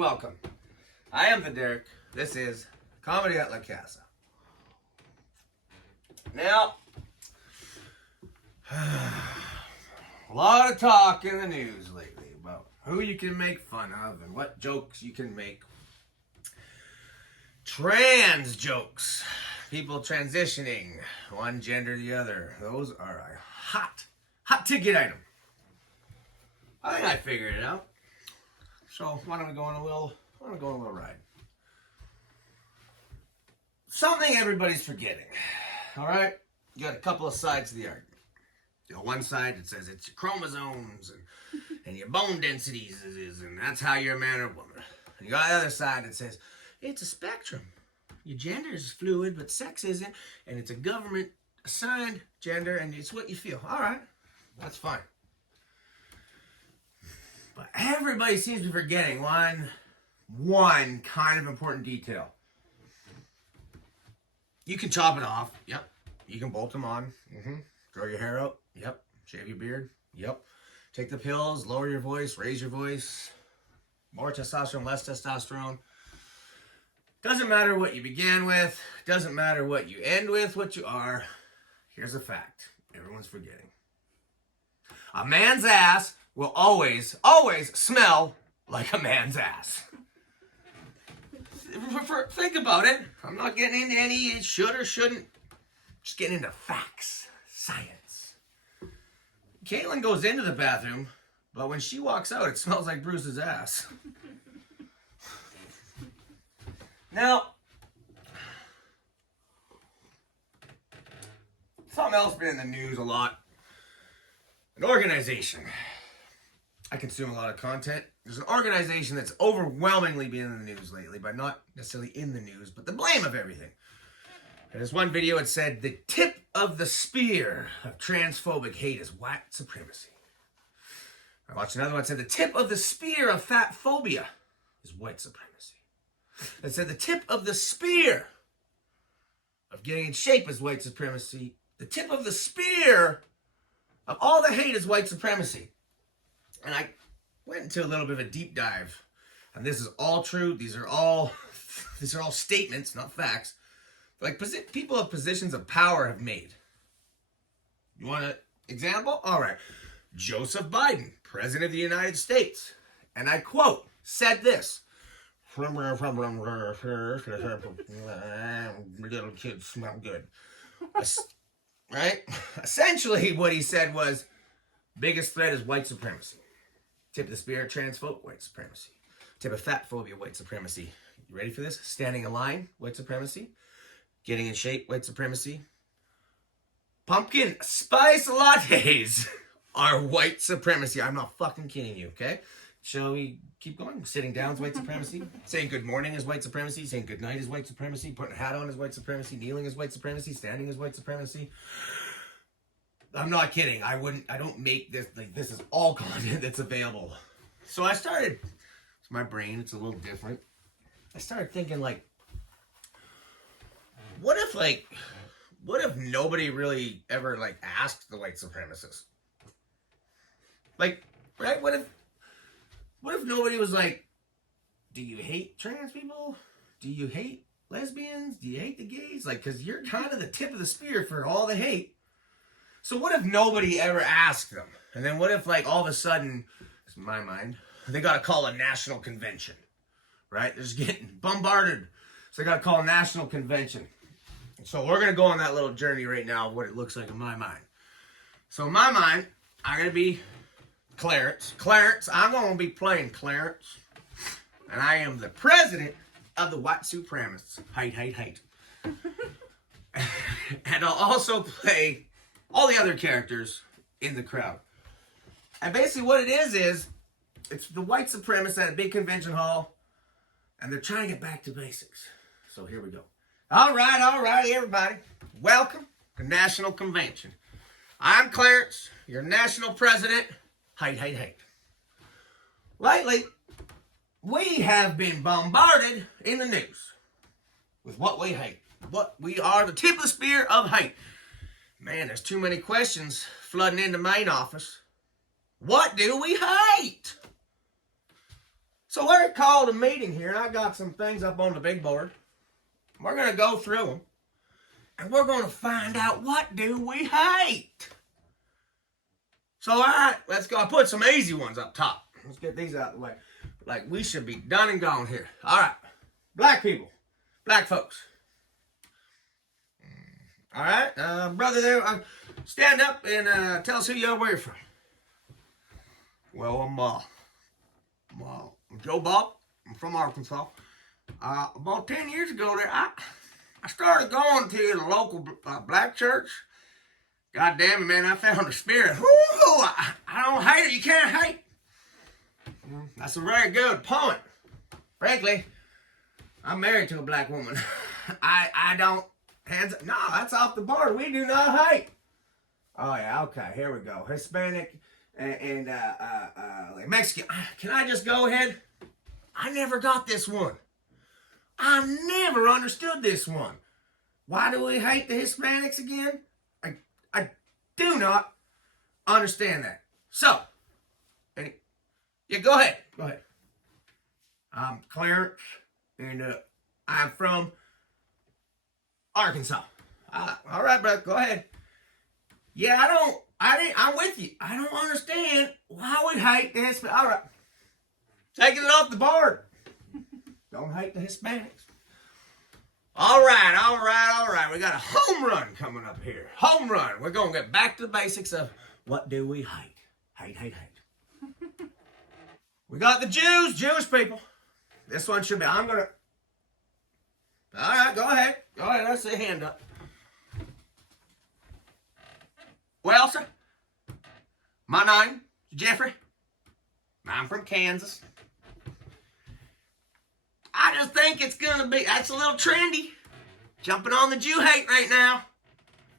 Welcome. I am the Derek. This is Comedy at La Casa. Now, a lot of talk in the news lately about who you can make fun of and what jokes you can make. Trans jokes. People transitioning one gender to the other. Those are a hot ticket item. I think I figured it out. So why don't we go on a little ride? Something everybody's forgetting. All right, you got a couple of sides to the argument. You know, one side it says it's your chromosomes and your bone densities and that's how you're a man or woman. And you got the other side that says it's a spectrum. Your gender is fluid, but sex isn't, and it's a government assigned gender, and it's what you feel. All right, that's fine. But everybody seems to be forgetting one kind of important detail. You can chop it off. Yep. You can bolt them on. Grow your hair out. Yep. Shave your beard. Yep. Take the pills. Lower your voice. Raise your voice. More testosterone. Less testosterone. Doesn't matter what you began with. Doesn't matter what you end with. What you are. Here's a fact. Everyone's forgetting. A man's ass will always smell like a man's ass. Think about it. I'm not getting into any should or shouldn't. Just getting into facts. Science. Caitlin goes into the bathroom, but when she walks out, it smells like Bruce's ass. Now, something else been in the news a lot. An organization. I consume a lot of content. There's an organization that's overwhelmingly been in the news lately, but not necessarily in the news, but the blame of everything. And there's one video, it said, the tip of the spear of transphobic hate is white supremacy. I watched another one that said, the tip of the spear of fat phobia is white supremacy. It said, the tip of the spear of getting in shape is white supremacy. The tip of the spear of all the hate is white supremacy. And I went into a little bit of a deep dive. And this is all true. These are all statements, not facts. Like people of positions of power have made. You want an example? All right. Joseph Biden, President of the United States. And I quote, said this. Little kids smell good. Right? Essentially what he said was, biggest threat is white supremacy. Tip of the spear, transphobe, white supremacy. Tip of fat phobia, white supremacy. You ready for this? Standing in line, white supremacy. Getting in shape, white supremacy. Pumpkin spice lattes are white supremacy. I'm not fucking kidding you, okay? Shall we keep going? Sitting down is white supremacy. Saying good morning is white supremacy. Saying good night is white supremacy. Putting a hat on is white supremacy. Kneeling is white supremacy. Standing is white supremacy. I'm not kidding. I don't make this, like, this is all content that's available. So I started, it's my brain, it's a little different. I started thinking, like, what if nobody really ever, like, asked the white supremacists? Like, right? What if nobody was like, do you hate trans people? Do you hate lesbians? Do you hate the gays? Like, because you're kind of the tip of the spear for all the hate. So what if nobody ever asked them? And then what if, like, all of a sudden, in my mind, they got to call a national convention, right? They're just getting bombarded. So they got to call a national convention. So we're going to go on that little journey right now of what it looks like in my mind. So in my mind, I'm going to be Clarence. I'm going to be playing Clarence. And I am the president of the white supremacists. Hate. And I'll also play all the other characters in the crowd. And basically what it is it's the white supremacists at a big convention hall, and they're trying to get back to basics. So here we go. All right, everybody. Welcome to National Convention. I'm Clarence, your national president. Hate. Lately, we have been bombarded in the news with what we hate. What we are, the tip of the spear of hate. Man, there's too many questions flooding into main office. What do we hate? So we're called a meeting here, and I got some things up on the big board. We're going to go through them, and we're going to find out what do we hate. So, all right, let's go. I put some easy ones up top. Let's get these out of the way. Like, we should be done and gone here. All right. Black people. Black folks. All right. Brother there, stand up and tell us who you are, where you're from. Well, I'm Joe Bob. I'm from Arkansas. About 10 years ago there, I started going to the local black church. God damn it, man, I found the spirit. Woo, I don't hate it. You can't hate. That's a very good point. Frankly, I'm married to a black woman. I don't, hands up. No, that's off the board. We do not hate. Oh, yeah, okay, here we go. Hispanic and Mexican. Can I just go ahead? I never got this one. I never understood this one. Why do we hate the Hispanics again? I do not understand that. So, yeah, go ahead. Go ahead. I'm Clarence, and I'm from Arkansas. All right, brother, go ahead. Yeah, I'm with you. I don't understand why we hate the Hispanics. All right. Taking it off the board. Don't hate the Hispanics. All right. We got a home run coming up here. Home run. We're going to get back to the basics of what do we hate. Hate. We got the Jewish people. This one should be, all right, go ahead. Let's see a hand up. Well, sir, my name is Jeffrey. I'm from Kansas. I just think it's going to be, that's a little trendy. Jumping on the Jew hate right now.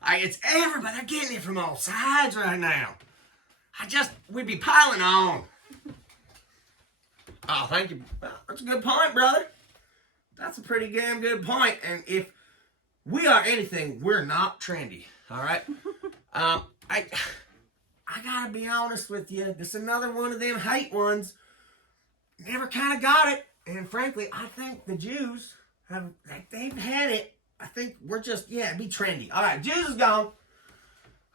It's everybody. They're getting it from all sides right now. We'd be piling on. Oh, thank you. Well, that's a good point, brother. That's a pretty damn good point. And if we are anything, we're not trendy. All right? I gotta be honest with you. This is another one of them hate ones. Never kind of got it. And frankly, I think the Jews they've had it. I think we're just, be trendy. All right, Jews is gone.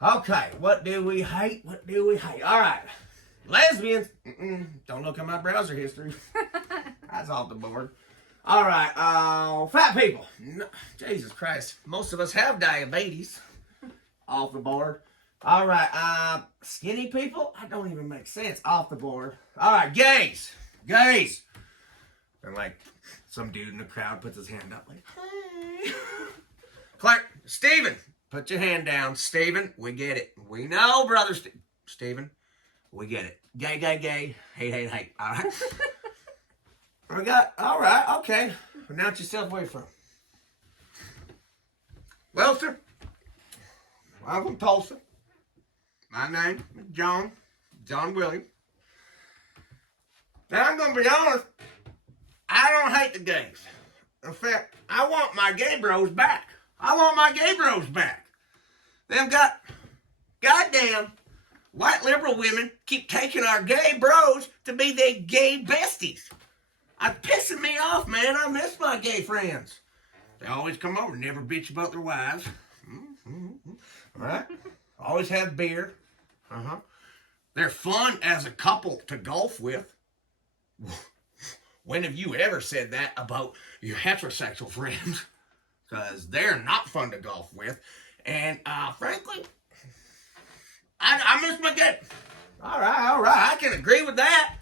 Okay, what do we hate? All right, lesbians. Don't look at my browser history. That's off the board. All right, fat people. No, Jesus Christ, most of us have diabetes. Off the board. All right, skinny people. I don't even make sense. Off the board. All right, gays. And like some dude in the crowd puts his hand up like, hey. Clark, Steven, put your hand down. Steven, we get it. We know, brother Steven. We get it. Gay. Hate. All right. All right, okay. Announce yourself where you're from. Well, sir, I'm from Tulsa. My name is John Williams. Now, I'm going to be honest. I don't hate the gays. In fact, I want my gay bros back. Them goddamn white liberal women keep taking our gay bros to be their gay besties. It's pissing me off, man. I miss my gay friends. They always come over, never bitch about their wives. Right? Always have beer. They're fun as a couple to golf with. When have you ever said that about your heterosexual friends? Because they're not fun to golf with. And frankly, I miss my gay. All right. I can agree with that.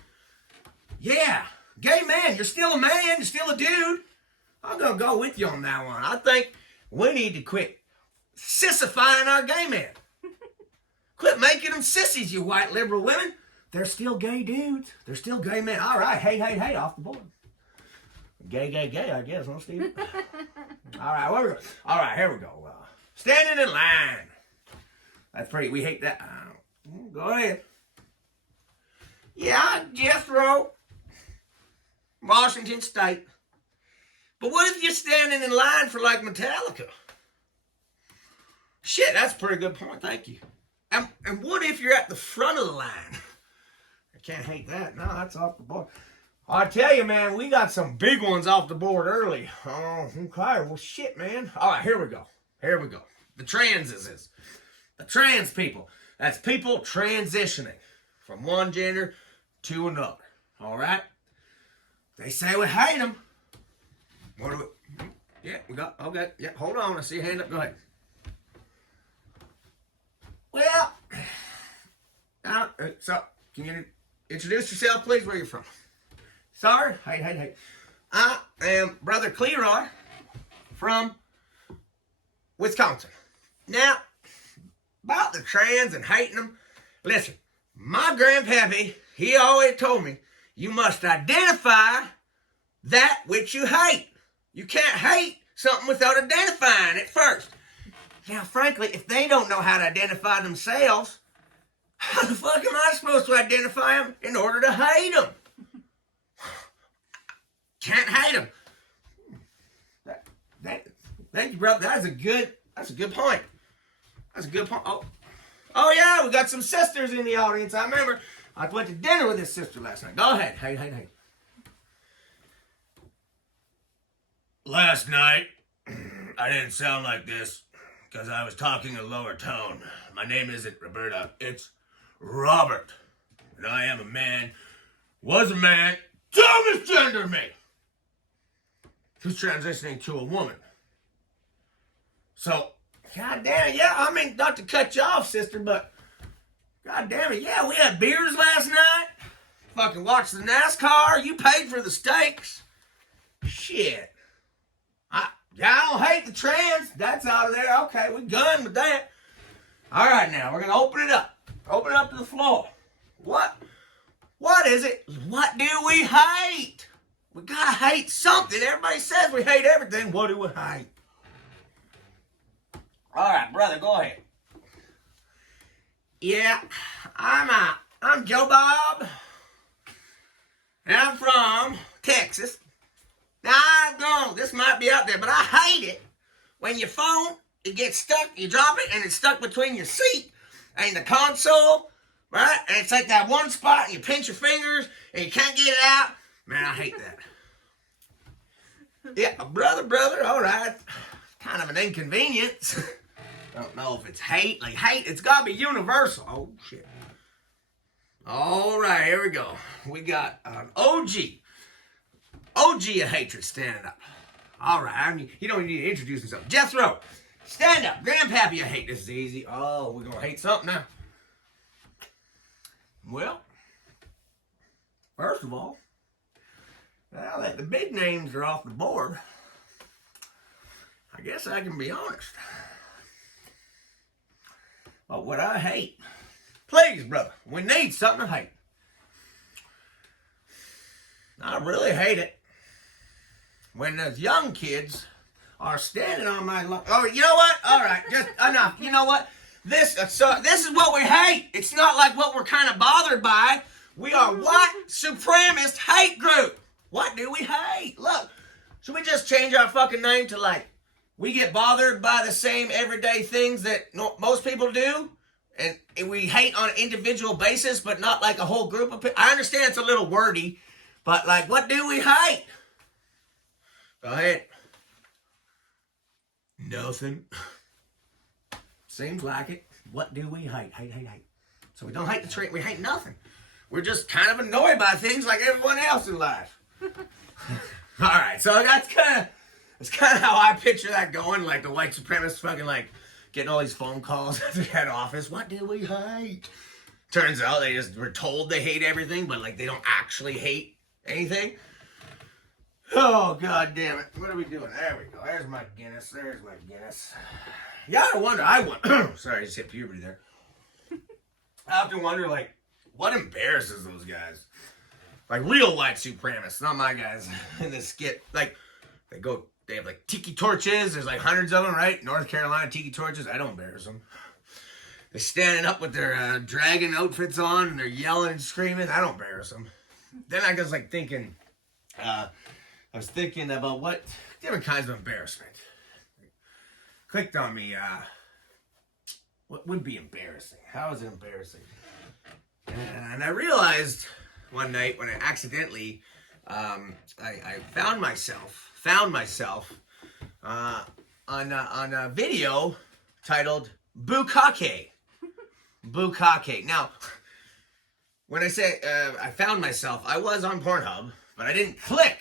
Yeah. Gay man, you're still a man. You're still a dude. I'm going to go with you on that one. I think we need to quit sissifying our gay men. Quit making them sissies, you white liberal women. They're still gay dudes. They're still gay men. All right, hate, off the board. Gay, I guess, huh, Steve? All right, here we go. Standing in line. That's pretty, we hate that. Go ahead. Yeah, Jethro, Washington State. But what if you're standing in line for, like, Metallica? Shit, that's a pretty good point, thank you. And what if you're at the front of the line? I can't hate that. No, that's off the board. I tell you, man, we got some big ones off the board early. Oh, okay. Well, shit, man. All right, here we go. Here we go. The transes. The trans people. That's people transitioning from one gender to another. All right? They say we hate them. What do we... Yeah, we got... Okay. Yeah, hold on. I see your hand up. Go ahead. Well... so, can you introduce yourself, please? Where are you from? Sorry? Hey. I am Brother Cleroy from Wisconsin. Now, about the trans and hating them, listen, my grandpappy, he always told me, you must identify that which you hate. You can't hate something without identifying it first. Now, frankly, if they don't know how to identify themselves, how the fuck am I supposed to identify them in order to hate them? Can't hate them. Thank you, brother. That's a good point. That's a good point. Oh yeah, we got some sisters in the audience. I remember I went to dinner with his sister last night. Go ahead. Hey. Last night, I didn't sound like this because I was talking a lower tone. My name isn't Roberta. It's Robert. And I am a man, was a man, don't misgender me, who's transitioning to a woman. So, god damn it, yeah, I mean, not to cut you off, sister, but god damn it, yeah, we had beers last night, fucking watched the NASCAR, you paid for the steaks. Shit. I don't hate the trans, that's out of there, okay, we done with that. All right, now, we're gonna open it up to the floor. What is it? What do we hate? We gotta hate something. Everybody says we hate everything. What do we hate? All right, brother, go ahead. Yeah, I'm Joe Bob, and I'm from Texas. Now, I don't know, this might be out there, but I hate it when your phone, it gets stuck, you drop it, and it's stuck between your seat and the console, right? And it's like that one spot, and you pinch your fingers, and you can't get it out. Man, I hate that. Yeah, brother, all right. Kind of an inconvenience. I don't know if it's hate. Like, hate, it's got to be universal. Oh, shit. All right, here we go. We got an OG of hatred standing up. All right, you don't need to introduce himself. Jethro, stand up. Grandpappy of hate. This is easy. Oh, we're going to hate something now. Well, first of all, now that the big names are off the board, I guess I can be honest. But what I hate, please, brother, we need something to hate. I really hate it when those young kids are standing on my lawn. Oh, you know what? All right, just enough. You know what? This is what we hate. It's not like what we're kind of bothered by. We are white supremacist hate group. What do we hate? Look, should we just change our fucking name to like, we get bothered by the same everyday things that most people do? And we hate on an individual basis, but not like a whole group of people? I understand it's a little wordy, but like, what do we hate? Go ahead. Nothing. Seems like it. What do we hate? Hate. So we don't hate the tree. We hate nothing. We're just kind of annoyed by things like everyone else in life. All right, so that's kind of how I picture that going. Like the white supremacists fucking like getting all these phone calls at the head office. What do we hate? Turns out they just were told they hate everything, but like they don't actually hate anything. Oh, god damn it. What are we doing? There we go. There's my Guinness. Yeah, I wonder. Sorry, I just hit puberty there. I often wonder, like, what embarrasses those guys? Like, real white supremacists, not my guys in this skit. Like, they have, like, tiki torches. There's, like, hundreds of them, right? North Carolina tiki torches. I don't embarrass them. They're standing up with their dragon outfits on, and they're yelling and screaming. I don't embarrass them. Then I was, like, thinking... I was thinking about what different kinds of embarrassment. Clicked on me, what would be embarrassing? How is it embarrassing? And I realized one night when I accidentally I found myself on a video titled Bukkake. Bukkake. Now, when I say I found myself, I was on Pornhub, but I didn't click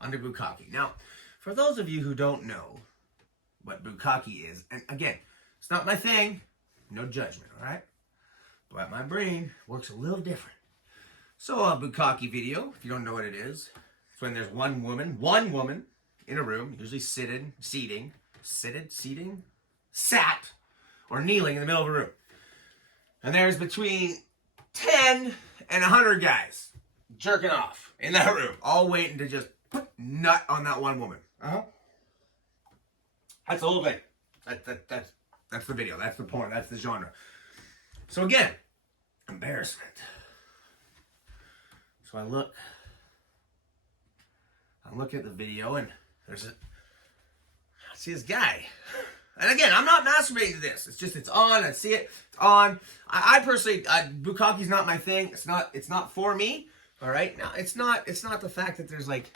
under Bukkake. Now, for those of you who don't know what Bukkake is, and again, it's not my thing, no judgment, all right? But my brain works a little different. So a Bukkake video, if you don't know what it is, it's when there's one woman in a room, usually sat, or kneeling in the middle of a room. And there's between 10 and 100 guys jerking off in that room, all waiting to just nut on that one woman. That's the whole thing. That's the video. That's the porn. That's the genre. So again, embarrassment. So I look at the video, and I see this guy. And again, I'm not masturbating to this. It's on. I see it. It's on. I personally, Bukkake's not my thing. It's not for me. All right. Now, it's not the fact that there's like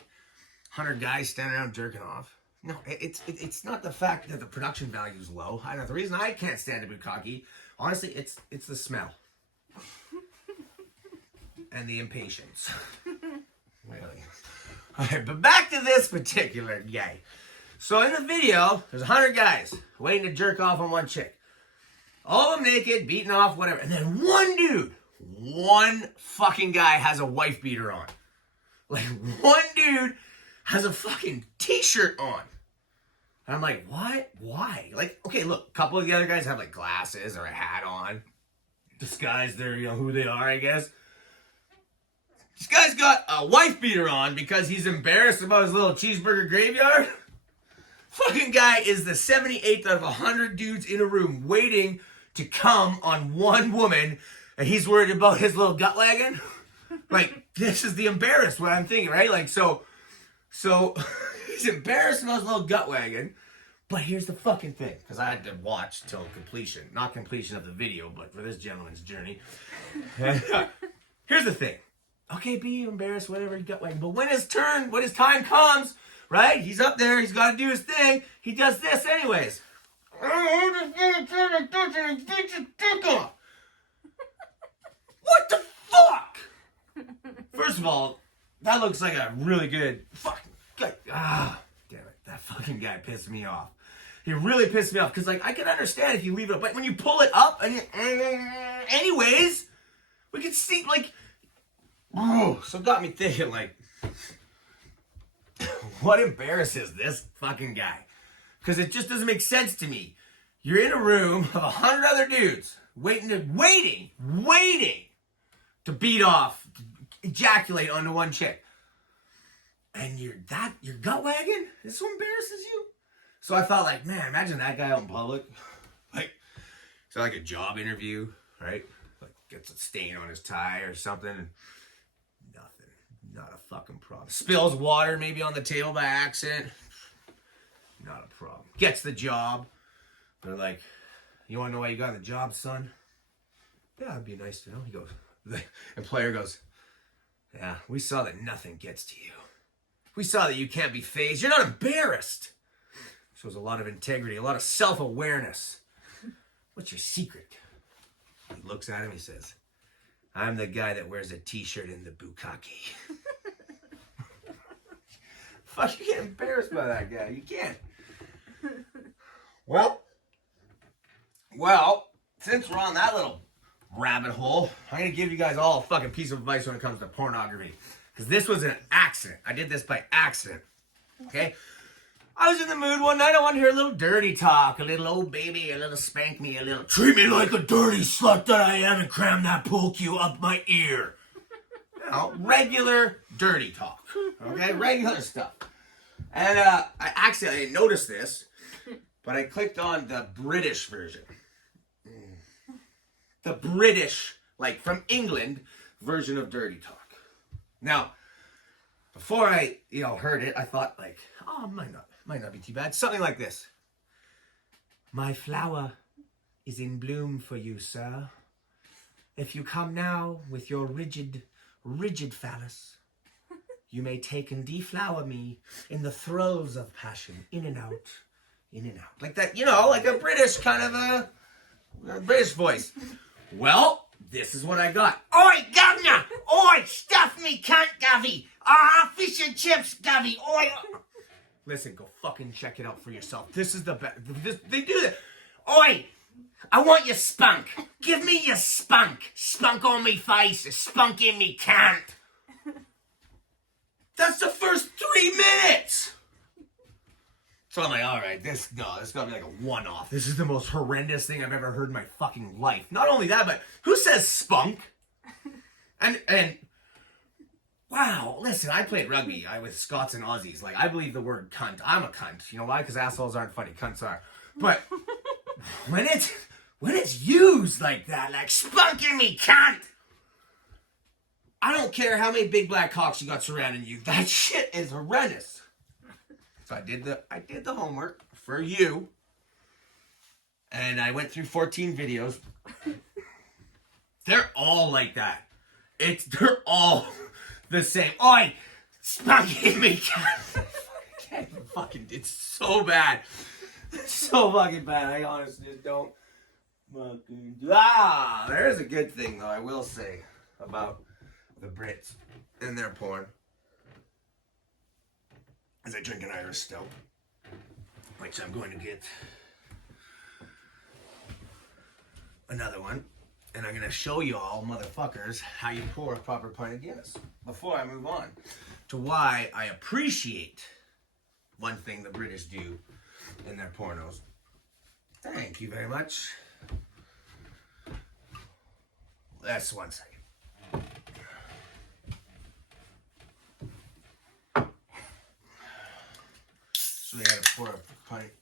100 guys standing around jerking off. No, it's not the fact that the production value is low. I know the reason I can't stand a Bukkake, honestly, it's the smell and the impatience. Really. All right, but back to this particular guy. So in the video, there's 100 guys waiting to jerk off on one chick. All of them naked, beating off, whatever. And then one fucking guy has a wife beater on. Like, one dude has a fucking t-shirt on. And I'm like, what? Why? Like, okay, look, a couple of the other guys have like glasses or a hat on. Disguise their, who they are, I guess. This guy's got a wife beater on because he's embarrassed about his little cheeseburger graveyard. Fucking guy is the 78th out of 100 dudes in a room waiting to come on one woman, and he's worried about his little gut wagging. Like, this is the embarrassed, what I'm thinking, right? Like, so he's embarrassed about his little gut wagging, but here's the fucking thing, because I had to watch till completion. Not completion of the video, but for this gentleman's journey. Here's the thing. Okay, be embarrassed, whatever, gut wagging. But when his time comes, right? He's up there, he's got to do his thing. He does this anyways. What the fuck? First of all, that looks like a really good fucking guy. Damn it. That fucking guy pissed me off. He really pissed me off because, like, I can understand if you leave it up, but when you pull it up and anyways, we can see, like, so it got me thinking, like, what embarrasses this fucking guy? Because it just doesn't make sense to me. You're in a room of 100 other dudes waiting to beat off, to ejaculate onto one chick. And you're gut wagging? This what embarrasses you? So I thought, like, man, imagine that guy out in public. Like, it's like a job interview, right? Like, gets a stain on his tie or something. Nothing. Not a fucking problem. Spills water maybe on the table by accident. Not a problem. Gets the job. They're like, you want to know why you got the job, son? Yeah, it'd be nice to know. He goes, the employer goes, yeah, we saw that nothing gets to you. We saw that you can't be fazed. You're not embarrassed. Shows a lot of integrity, a lot of self-awareness. What's your secret? He looks at him, he says, I'm the guy that wears a t-shirt in the Bukkake. Fuck, you get embarrassed by that guy. You can't. Well, since we're on that little rabbit hole, I'm going to give you guys all a fucking piece of advice when it comes to pornography. Because this was an accident. I did this by accident. Okay? I was in the mood one night. I wanted to hear a little dirty talk. A little, oh baby, a little spank me, a little treat me like a dirty slut that I am and cram that pool cue up my ear. You know, regular dirty talk. Okay? Regular stuff. And I didn't notice this, but I clicked on the British version. The British, like from England, version of Dirty Talk. Now, before I, heard it, I thought like, oh, might not be too bad. Something like this. My flower is in bloom for you, sir. If you come now with your rigid phallus, You may take and deflower me in the throes of passion. In and out. In and out. Like that, you know, like a British kind of a British voice. Well, this is what I got. Oi, governor! Oi, stuff me cunt, Govy! Ah, fish and chips, Govy! Oi! Listen, go fucking check it out for yourself. This is the best. They do that. Oi! I want your spunk. Give me your spunk. Spunk on me face. Spunk in me cunt. That's the first 3 minutes. So I'm like, all right, this gotta be like a one-off. This is the most horrendous thing I've ever heard in my fucking life. Not only that, but who says spunk? And wow, listen, I played rugby with Scots and Aussies. Like, I believe the word cunt. I'm a cunt. You know why? Because assholes aren't funny. Cunts are. But when it's used like that, like spunk in me cunt. I don't care how many big black cocks you got surrounding you. That shit is horrendous. So I did the homework for you. And I went through 14 videos. They're all like that. They're all the same. Oi! Spunk in me, cat. It's so bad. It's so fucking bad. I honestly just don't fucking... there's a good thing, though, I will say, about the Brits and their porn. As I drink an Irish stout, which I'm going to get another one, and I'm going to show you all, motherfuckers, how you pour a proper pint of Guinness before I move on to why I appreciate one thing the British do in their pornos. Thank you very much. That's 1 second. So we had to pour a pint.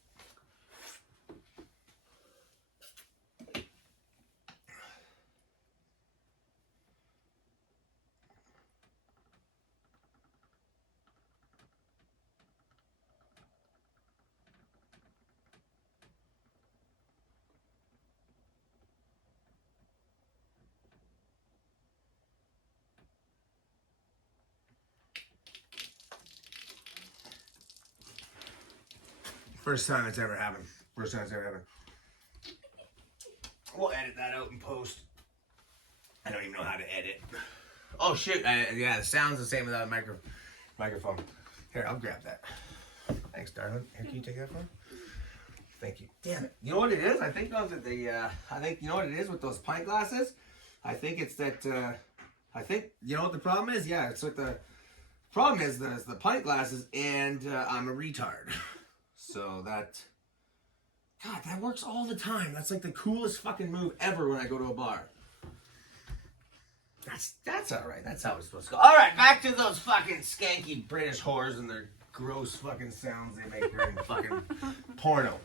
First time it's ever happened. We'll edit that out in post. I don't even know how to edit. Oh shit! Yeah, the sound's the same without a microphone. Here, I'll grab that. Thanks, darling. Here, can you take that phone? Thank you. Damn it! You know what it is? I think you know what it is with those pint glasses. I think it's that. You know what the problem is? Yeah, it's with the problem is the pint glasses, and I'm a retard. So that works all the time. That's like the coolest fucking move ever when I go to a bar. That's all right. That's how it's supposed to go. All right, back to those fucking skanky British whores and their gross fucking sounds they make during fucking porno.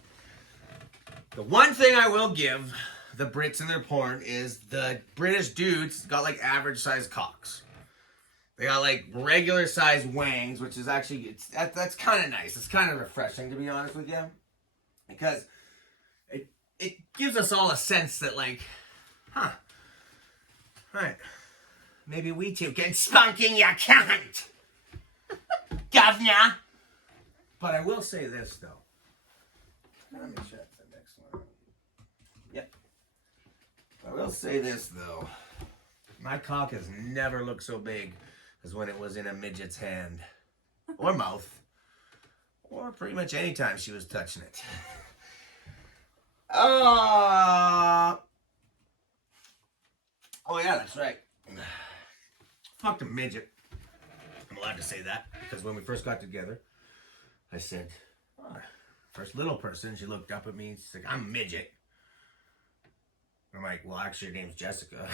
The one thing I will give the Brits in their porn is the British dudes got like average sized cocks. They got like regular sized wangs, which is actually, that's kind of nice. It's kind of refreshing, to be honest with you. Because it gives us all a sense that like, right, maybe we too can spunk in your cunt, governor. But I will say this, though. Let me check the next one. Yep. I will say this, though. My cock has never looked so big as when it was in a midget's hand or mouth, or pretty much any time she was touching it. Oh yeah, that's right. Fucked a midget. I'm allowed to say that because when we first got together, I said, first little person, she looked up at me and she's like, I'm a midget. I'm like, well, actually, your name's Jessica.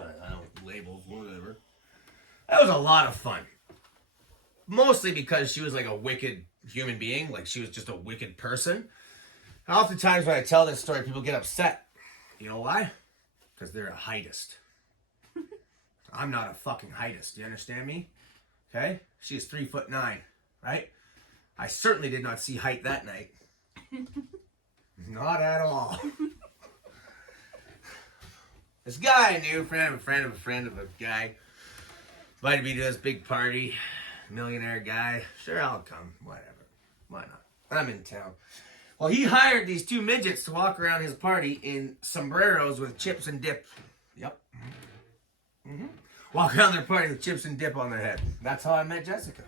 I don't labels, whatever. That was a lot of fun. Mostly because she was like a wicked human being. Like she was just a wicked person. Oftentimes when I tell this story, people get upset. You know why? Because they're a heightist. I'm not a fucking heightist. Do you understand me? Okay? She's 3'9", right? I certainly did not see height that night. Not at all. This guy I knew, friend of a guy, invited me to this big party. Millionaire guy. Sure, I'll come. Whatever. Why not? I'm in town. Well, he hired these two midgets to walk around his party in sombreros with chips and dip. Yep. Mm-hmm. Walk around their party with chips and dip on their head. That's how I met Jessica.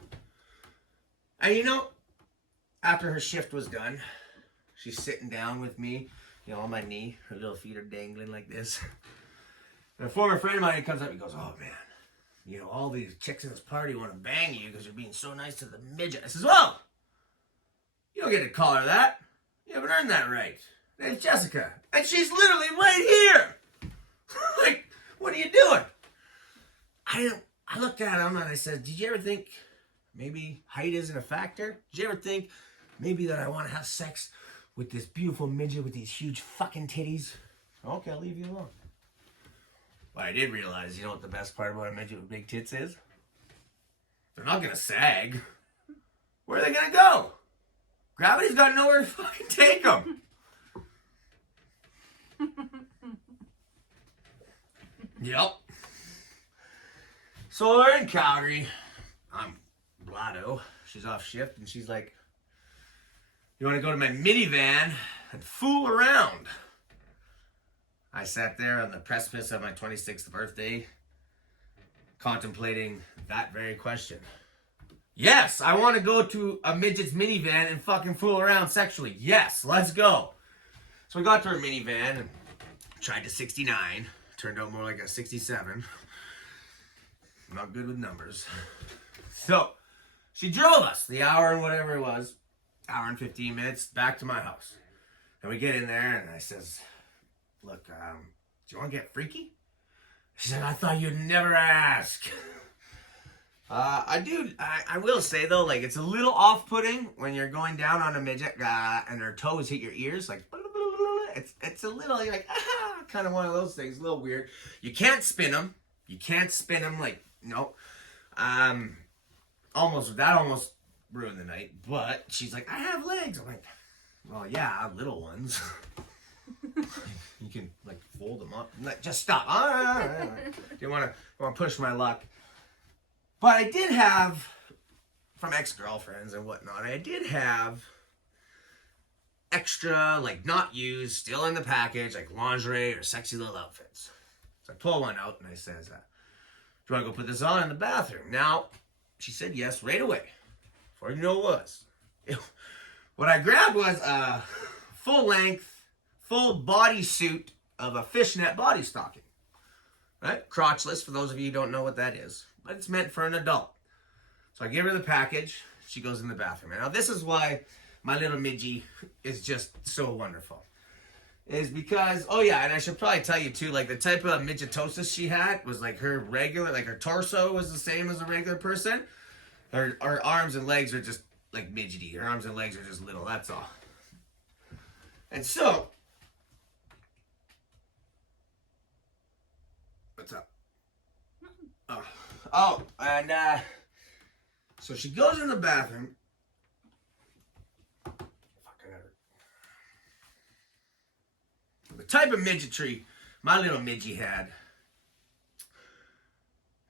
And you know, after her shift was done, she's sitting down with me, you know, on my knee. Her little feet are dangling like this. And a former friend of mine comes up and goes, "Oh, man, you know, all these chicks in this party want to bang you because you're being so nice to the midget." I says, "Well, you don't get to call her that. You haven't earned that right. It's Jessica. And she's literally right here." Like, what are you doing? I looked at him and I said, "Did you ever think maybe height isn't a factor? Did you ever think maybe that I want to have sex with this beautiful midget with these huge fucking titties?" "Okay, I'll leave you alone." But I did realize, you know what the best part about a midget with big tits is? They're not going to sag. Where are they going to go? Gravity's got nowhere to fucking take them. Yep. So we're in Calgary. I'm Blotto. She's off shift and she's like, "You want to go to my minivan and fool around?" I sat there on the precipice of my 26th birthday, contemplating that very question. Yes, I want to go to a midget's minivan and fucking fool around sexually. Yes, let's go. So we got to her minivan and tried to 69. Turned out more like a 67. Not good with numbers. So she drove us the hour and whatever it was, hour and 15 minutes, back to my house. And we get in there and I says, "Look, do you want to get freaky?" She said, "I thought you'd never ask." I will say though, like, it's a little off-putting when you're going down on a midget and her toes hit your ears, like, it's a little, you're like, kind of one of those things, a little weird. You can't spin them. Like, no. Almost ruined the night. But she's like, "I have legs." I'm like, "Well, yeah, little ones." You can, like, fold them up. Like, just stop. All right. You want to push my luck. But I did have, from ex-girlfriends and whatnot, I did have extra, like, not used, still in the package, like lingerie or sexy little outfits. So I pull one out and I says, "Do you want to go put this on in the bathroom?" Now, she said yes right away. Before you know what it was. What I grabbed was a full-length, full bodysuit of a fishnet body stocking. Right? Crotchless, for those of you who don't know what that is. But it's meant for an adult. So I give her the package. She goes in the bathroom. And now this is why my little midgie is just so wonderful. Is because, oh yeah, and I should probably tell you too, like, the type of midgetosis she had was like her regular, like her torso was the same as a regular person. Her arms and legs are just like midgety. Her arms and legs are just little, that's all. And so, what's up? And so she goes in the bathroom. The type of midgetry my little midgie had.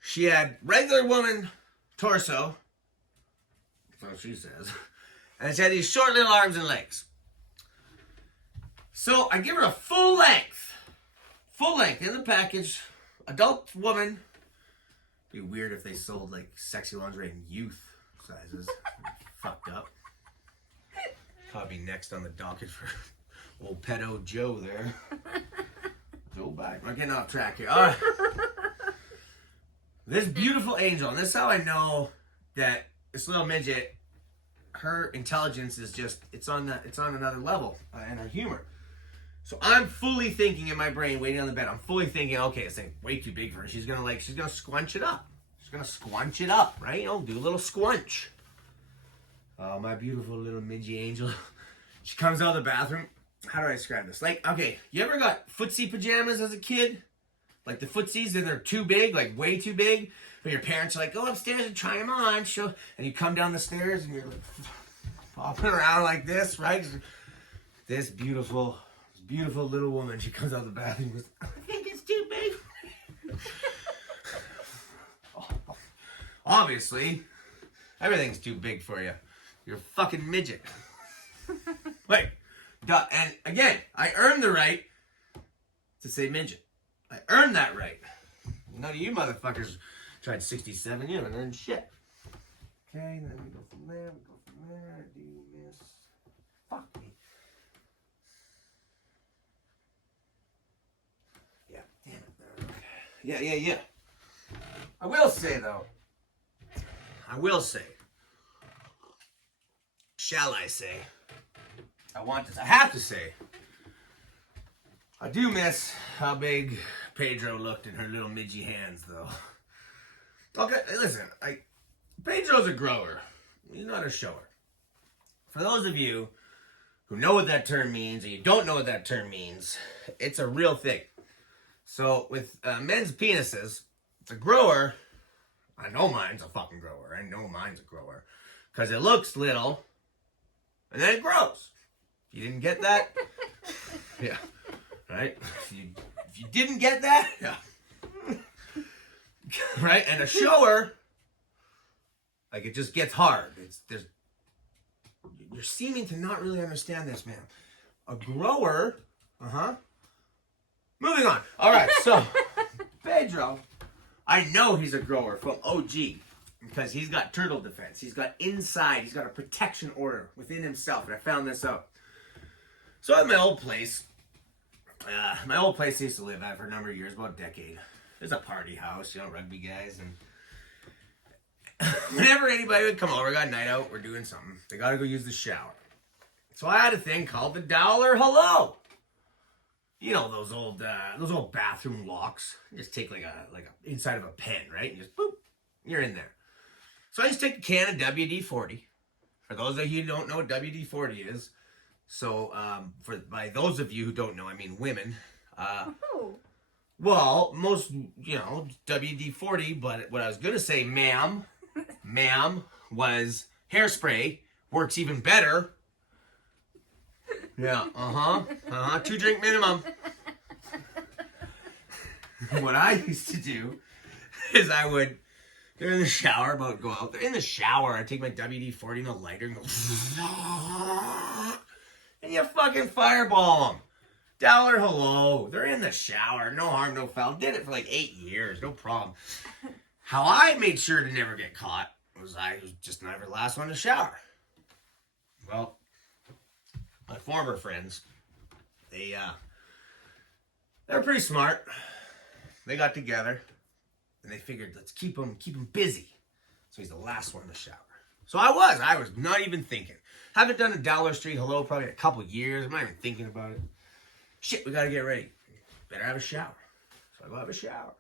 She had regular woman torso, so she says, and she had these short little arms and legs. So I give her a full length in the package, adult woman. Be weird if they sold like sexy lingerie in youth sizes. Fucked up. Probably next on the docket for old pedo Joe there. Joe back. We're getting off track here. All right. This beautiful angel, and this is how I know that this little midget, her intelligence is just, it's on another level, and her humor. So I'm fully thinking in my brain, waiting on the bed, I'm fully thinking, okay, this thing's way too big for her. She's gonna squunch it up. She's gonna squunch it up, right? You know, do a little squunch. Oh, my beautiful little midgie angel. She comes out of the bathroom. How do I describe this? Like, okay, you ever got footsie pajamas as a kid? Like the footsies, and they're too big, like way too big. But your parents are like, go upstairs and try them on. And you come down the stairs and you're like popping around like this, right? This beautiful little woman, she comes out of the bathroom and goes, I think it's too big. obviously, everything's too big for you. You're a fucking midget. Like, duh. And again, I earned the right to say midget. I earned that right. None of you motherfuckers tried 67. You haven't earned shit. Okay, then we go from there. Do you miss? Fuck me. Yeah, damn it. Yeah. I will say, though. Shall I say? I have to say. I do miss how big Pedro looked in her little midgy hands, though. Okay, listen. Pedro's a grower. He's not a shower. For those of you who know what that term means, or you don't know what that term means, it's a real thing. So, with men's penises, it's a grower. I know mine's a fucking grower. Because it looks little, and then it grows. If you didn't get that, yeah. Right? If you didn't get that, yeah. Right? And a shower, like, it just gets hard. You're seeming to not really understand this, man. A grower, Moving on. All right, so Pedro, I know he's a grower from OG because he's got turtle defense. He's got a protection order within himself, and I found this out. So at my old place I used to live at for a number of years, about a decade. There's a party house, rugby guys, and whenever anybody would come over, got a night out, we're doing something, they gotta go use the shower. So I had a thing called the dollar hello. Those old bathroom locks. You just take like a inside of a pen, right? And just boop, you're in there. So I just take a can of WD-40. For those of you who don't know what WD-40 is, so by those of you who don't know, I mean women. Well, most WD-40, but what I was gonna say, ma'am, was hairspray. Works even better. Yeah, 2 drink minimum. What I used to do is I would go in the shower, go out there in the shower, I'd take my WD-40 and a lighter and go, and you fucking fireball them. Dollar hello. They're in the shower. No harm, no foul. Did it for like 8 years. No problem. How I made sure to never get caught was I was just never the last one to shower. Well, my former friends, they're pretty smart. They got together and they figured, let's keep him busy. So he's the last one to shower. So I was not even thinking. Haven't done a Dollar Street hello probably in a couple years. I'm not even thinking about it. Shit, we gotta get ready. Better have a shower. So I go have a shower.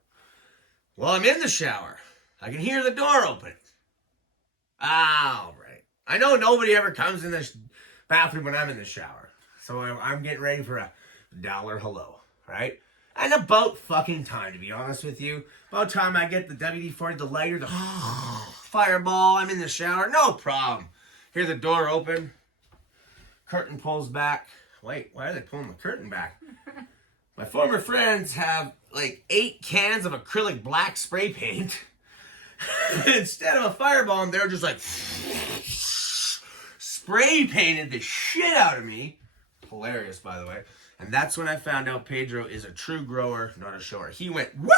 Well, I'm in the shower. I can hear the door open. All right. I know nobody ever comes in the bathroom when I'm in the shower. So I'm getting ready for a dollar hello, right? And about fucking time, to be honest with you. About time I get the WD-40, the lighter, the fireball, I'm in the shower, no problem. Hear the door open. Curtain pulls back. Wait, why are they pulling the curtain back? My former friends have like 8 cans of acrylic black spray paint. Instead of a fireball, they're just like spray painted the shit out of me. Hilarious, by the way. And that's when I found out Pedro is a true grower, not a shower. He went whoop!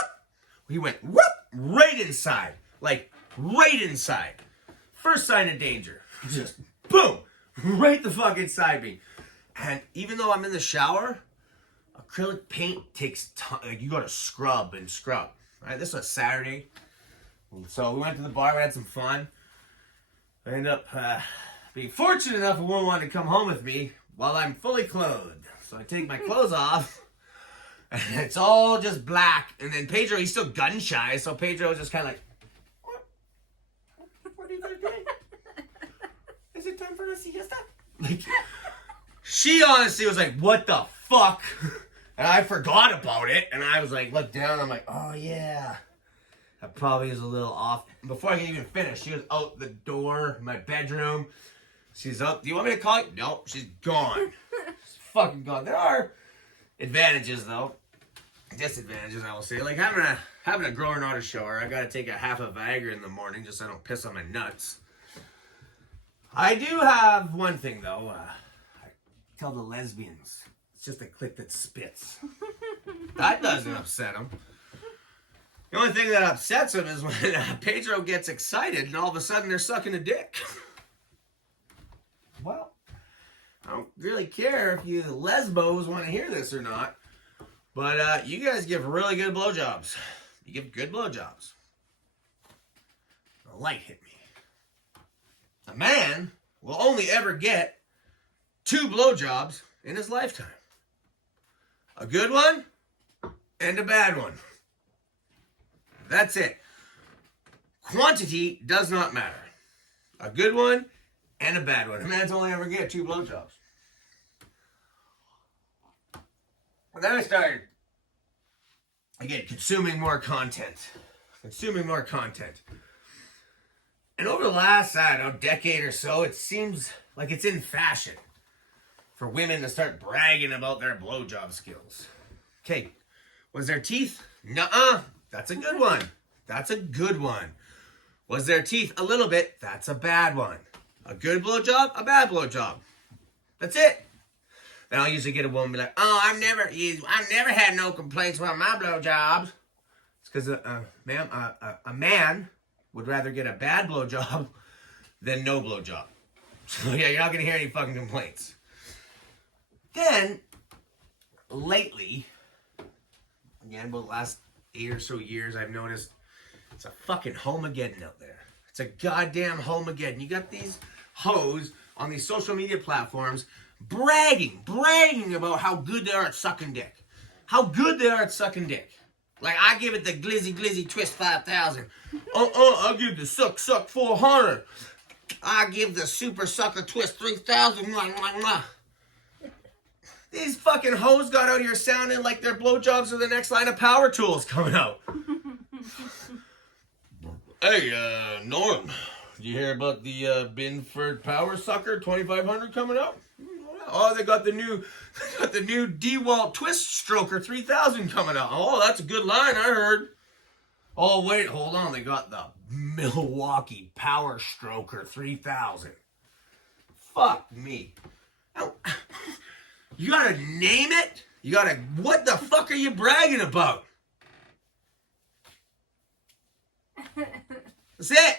He went whoop! Right inside. Like, right inside. First sign of danger. Just boom! Right the fuck inside me. And even though I'm in the shower, acrylic paint takes time. Like, you gotta scrub and scrub. Right? This was Saturday. So we went to the bar, we had some fun. I ended up being fortunate enough a woman wanted to come home with me while I'm fully clothed. So I take my clothes off, and it's all just black. And then Pedro, he's still gun shy, so Pedro was just kind of like, what are you guys doing? Is it time for the siesta? Like, she honestly was like, what the fuck? And I forgot about it, and I was like, look down, I'm like, oh yeah. That probably is a little off. Before I can even finish, she was out the door, my bedroom. She's up. Do you want me to call you? No, she's gone. She's fucking gone. There are advantages, though. Disadvantages, I will say. Like having having a grower, not a shower. I gotta take a half a Viagra in the morning just so I don't piss on my nuts. I do have one thing though. I tell the lesbians, it's just a clit that spits. That doesn't upset them. The only thing that upsets them is when Pedro gets excited and all of a sudden they're sucking a dick. Well, I don't really care if you lesbos want to hear this or not, but you guys give really good blowjobs. You give good blowjobs. The light hit me. A man will only ever get 2 blowjobs in his lifetime. A good one and a bad one. That's it. Quantity does not matter. A good one and a bad one. A man's only ever get 2 blowjobs. And then I started, again, consuming more content. And over the last, I don't know, decade or so, it seems like it's in fashion for women to start bragging about their blowjob skills. Okay, was their teeth? Nuh-uh. That's a good one. That's a good one. Was their teeth a little bit? That's a bad one. A good blowjob, a bad blowjob. That's it. Then I'll usually get a woman be like, "Oh, I've never had no complaints about my blowjobs." It's because, ma'am, a man would rather get a bad blowjob than no blowjob. So yeah, you're not gonna hear any fucking complaints. Then, lately, again, about the last 8 or so years, I've noticed it's a fucking Homageddon out there. It's a goddamn Homageddon. You got these hoes on these social media platforms bragging about how good they are at sucking dick. How good they are at sucking dick. Like, I give it the glizzy twist 5000. I give the suck 400. I give the super sucker twist 3000. Mwah, mwah, mwah. These fucking hoes got out here sounding like their blowjobs are the next line of power tools coming out. Hey, Norm, did you hear about the Binford Power Sucker 2500 coming up? Oh, they got the new DeWalt Twist Stroker 3000 coming out. Oh, that's a good line, I heard. Oh, wait, hold on. They got the Milwaukee Power Stroker 3000. Fuck me. Now, you gotta name it? What the fuck are you bragging about? That's it.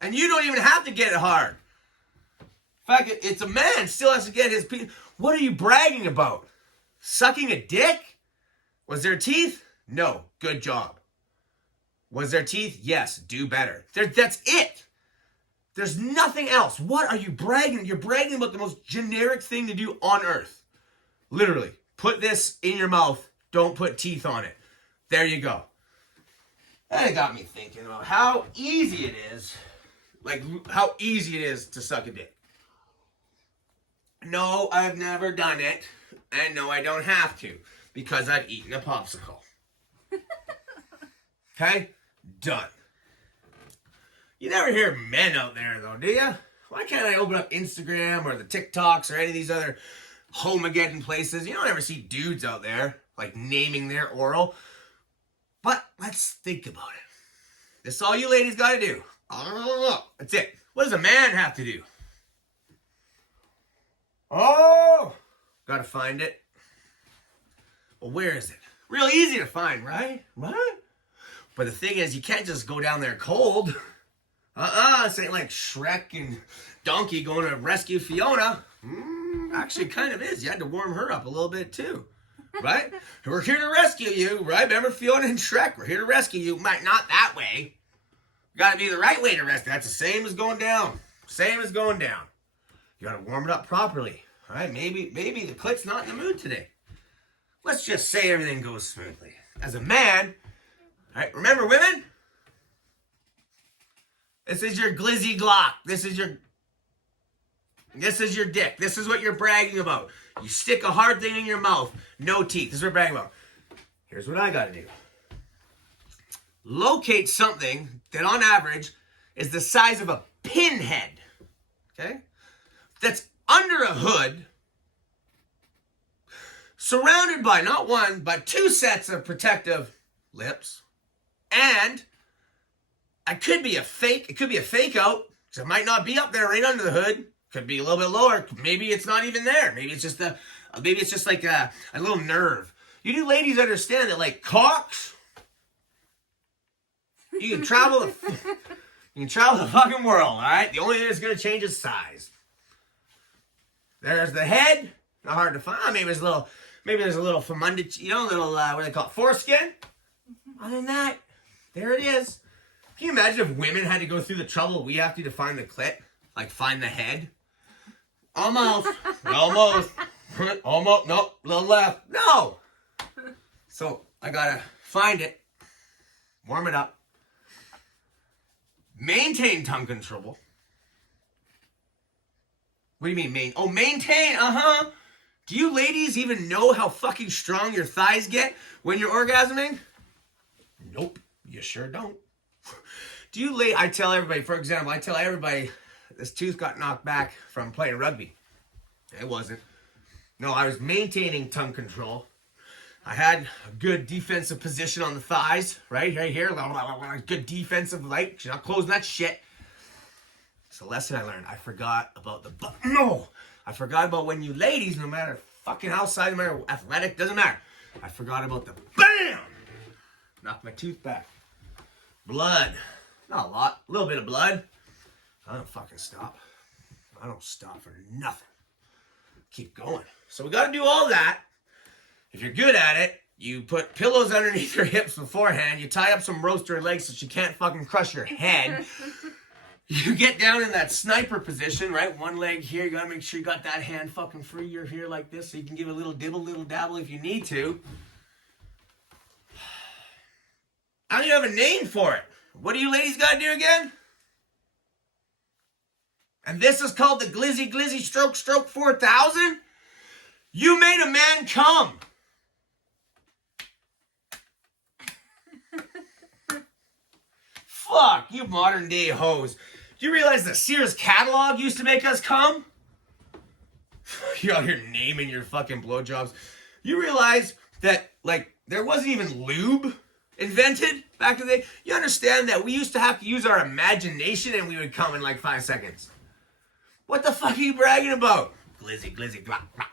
And you don't even have to get it hard. In fact, it's a man still has to get his penis. What are you bragging about? Sucking a dick? Was there teeth? No. Good job. Was there teeth? Yes. Do better. That's it. There's nothing else. What are you bragging? You're bragging about the most generic thing to do on earth. Literally. Put this in your mouth. Don't put teeth on it. There you go. And it got me thinking about how easy it is. Like, how easy it is to suck a dick. No, I've never done it. And no, I don't have to. Because I've eaten a popsicle. Okay? Done. You never hear men out there, though, do you? Why can't I open up Instagram or the TikToks or any of these other Homageddon places? You don't ever see dudes out there, like, naming their oral. But let's think about it. This is all you ladies got to do. That's it. What does a man have to do? Oh, gotta find it. Well, where is it? Real easy to find, right? What? But the thing is, you can't just go down there cold. This ain't like Shrek and Donkey going to rescue Fiona. Actually, it kind of is. You had to warm her up a little bit too, right? We're here to rescue you, right? Remember Fiona and Shrek? We're here to rescue you. Might not that way. Got to be the right way to rescue. That's the same as going down. Same as going down. You got to warm it up properly, all right? Maybe the clit's not in the mood today. Let's just say everything goes smoothly. As a man, all right, remember women? This is your glizzy glock. This is your dick. This is what you're bragging about. You stick a hard thing in your mouth, no teeth. This is what we're bragging about. Here's what I got to do. Locate something that on average is the size of a pinhead, okay? That's under a hood, surrounded by not one, but 2 sets of protective lips, And it could be a fake out, because it might not be up there right under the hood. Could be a little bit lower. Maybe it's not even there. Maybe it's just like a little nerve. You ladies understand that, like, cocks, you can travel the fucking world, all right? The only thing that's going to change is size. There's the head. Not hard to find. Maybe there's a little femunda, little, what do they call it, foreskin? Other than that, there it is. Can you imagine if women had to go through the trouble we have to find the clit? Like, find the head? Almost. Nope, a little left. No! So, I gotta find it, warm it up, maintain tongue control. What do you mean, maintain, Do you ladies even know how fucking strong your thighs get when you're orgasming? Nope, you sure don't. I tell everybody, this tooth got knocked back from playing rugby. It wasn't. No, I was maintaining tongue control. I had a good defensive position on the thighs, right here. Good defensive light. You're not closing that shit. It's a lesson I learned. I forgot about I forgot about when you ladies, no matter fucking how size, no matter athletic, doesn't matter. I forgot about the BAM! Knocked my tooth back. Blood. Not a lot. A little bit of blood. I don't fucking stop. I don't stop for nothing. Keep going. So we got to do all that. If you're good at it, you put pillows underneath your hips beforehand. You tie up some roaster legs so you can't fucking crush your head. You get down in that sniper position, right? One leg here. You got to make sure you got that hand fucking free. You're here like this so you can give a little dibble, little dabble if you need to. I don't even have a name for it. What do you ladies got to do again? And this is called the Glizzy Stroke 4000? You made a man come. Fuck, you modern day hoes. Do you realize the Sears catalog used to make us come? You're out here naming your fucking blowjobs. You realize that, like, there wasn't even lube invented back in the day? You understand that we used to have to use our imagination and we would come in like 5 seconds. What the fuck are you bragging about? Glizzy, blah, blah.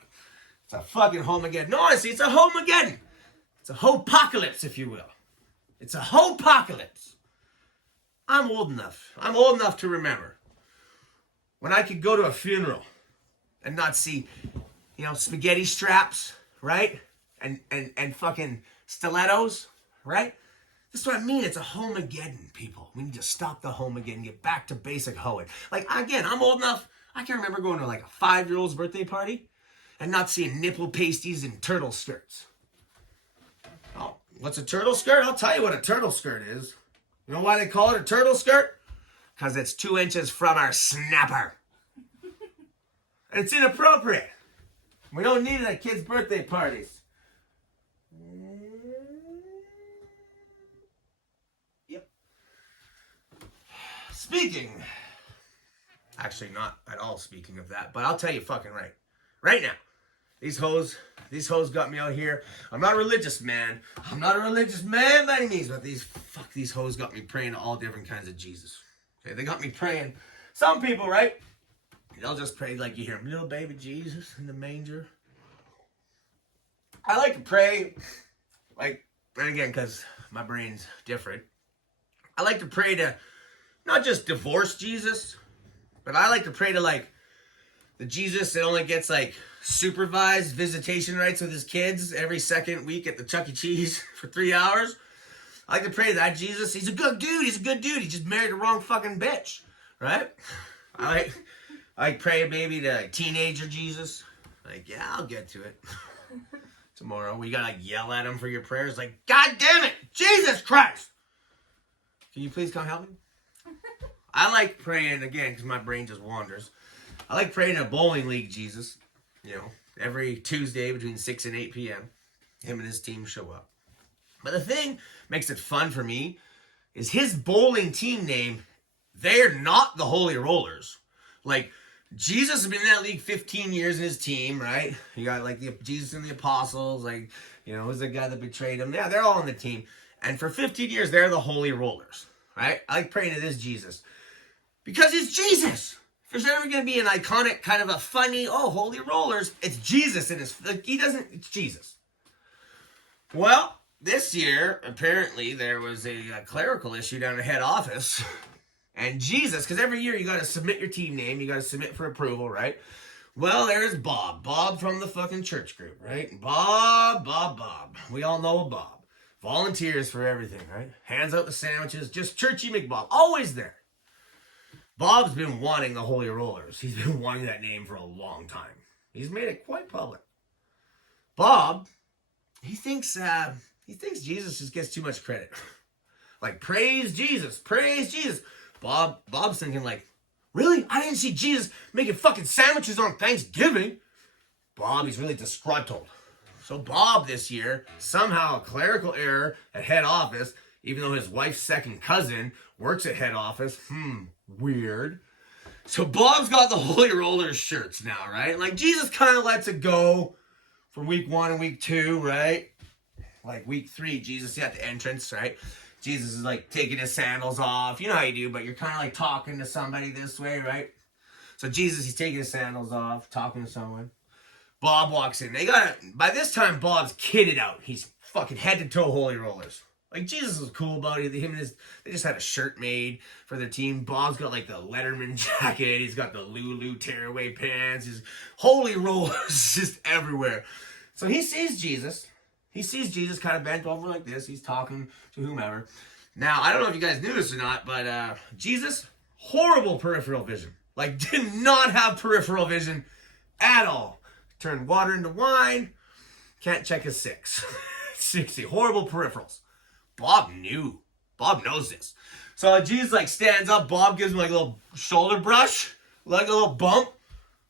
It's a fucking Homageddon. No, honestly, it's a Homageddon. It's a hopocalypse, if you will. It's a hopocalypse. I'm old enough. I'm old enough to remember when I could go to a funeral and not see, spaghetti straps, right? And fucking stilettos, right? This is what I mean. It's a Homageddon, people. We need to stop the Homageddon, get back to basic hoeing. Like, again, I'm old enough. I can remember going to like a 5-year-old's birthday party and not seeing nipple pasties and turtle skirts. Oh, what's a turtle skirt? I'll tell you what a turtle skirt is. You know why they call it a turtle skirt? Because it's 2 inches from our snapper. And it's inappropriate. We don't need it at kids' birthday parties. Yep. Actually not at all speaking of that, but I'll tell you fucking right now. These hoes got me out here. I'm not a religious man. I'm not a religious man by any means, but these hoes got me praying to all different kinds of Jesus. Okay, they got me praying. Some people, right? They'll just pray like you hear them, little baby Jesus in the manger. I like to pray, and again, because my brain's different. I like to pray to not just divorce Jesus, but I like to pray to like the Jesus that only gets like supervised visitation rights with his kids every second week at the Chuck E. Cheese for 3 hours. I like to pray to that Jesus. He's a good dude. He just married the wrong fucking bitch, right? I like pray maybe to teenager Jesus. Like, yeah, I'll get to it tomorrow. We gotta yell at him for your prayers. Like, God damn it, Jesus Christ! Can you please come help me? I like praying again because my brain just wanders. I like praying in a bowling league, Jesus. Every Tuesday between 6 and 8 p.m. Him and his team show up. But the thing makes it fun for me is his bowling team name, they're not the Holy Rollers. Like, Jesus has been in that league 15 years in his team, right? You got like Jesus and the Apostles, who's the guy that betrayed him? Yeah, they're all on the team. And for 15 years, they're the holy rollers, right? I like praying to this Jesus. Because it's Jesus. If there's ever going to be an iconic kind of a funny, holy rollers, it's Jesus. And it's Jesus. Well, this year, apparently, there was a clerical issue down at head office. And Jesus, because every year you got to submit your team name. You got to submit for approval, right? Well, there's Bob. Bob from the fucking church group, right? Bob. We all know Bob. Volunteers for everything, right? Hands out the sandwiches. Just churchy McBob. Always there. Bob's been wanting the Holy Rollers. He's been wanting that name for a long time. He's made it quite public. Bob, he thinks Jesus just gets too much credit. Like, praise Jesus. Praise Jesus. Bob's thinking like, really? I didn't see Jesus making fucking sandwiches on Thanksgiving. Bob, he's really disgruntled. So Bob this year, somehow a clerical error at head office, even though his wife's second cousin works at head office. Weird. So Bob's got the Holy Rollers shirts now, right? Like Jesus kind of lets it go for week 1 and week 2, right? Like week 3, Jesus is at the entrance, right? Jesus is like taking his sandals off. You know how you do, but you're kind of like talking to somebody this way, right? So Jesus, he's taking his sandals off, talking to someone. Bob walks in. By this time, Bob's kitted out. He's fucking head to toe Holy Rollers. Like, Jesus was cool about it. They just had a shirt made for their team. Bob's got, like, the Letterman jacket. He's got the Lulu tearaway pants. His Holy Rollers just everywhere. So he sees Jesus. He sees Jesus kind of bent over like this. He's talking to whomever. Now, I don't know if you guys knew this or not, but Jesus, horrible peripheral vision. Like, did not have peripheral vision at all. Turned water into wine. Can't check his 6. 60. Horrible peripherals. Bob knew. Bob knows this. So Jesus like stands up. Bob gives him like a little shoulder brush. Like a little bump.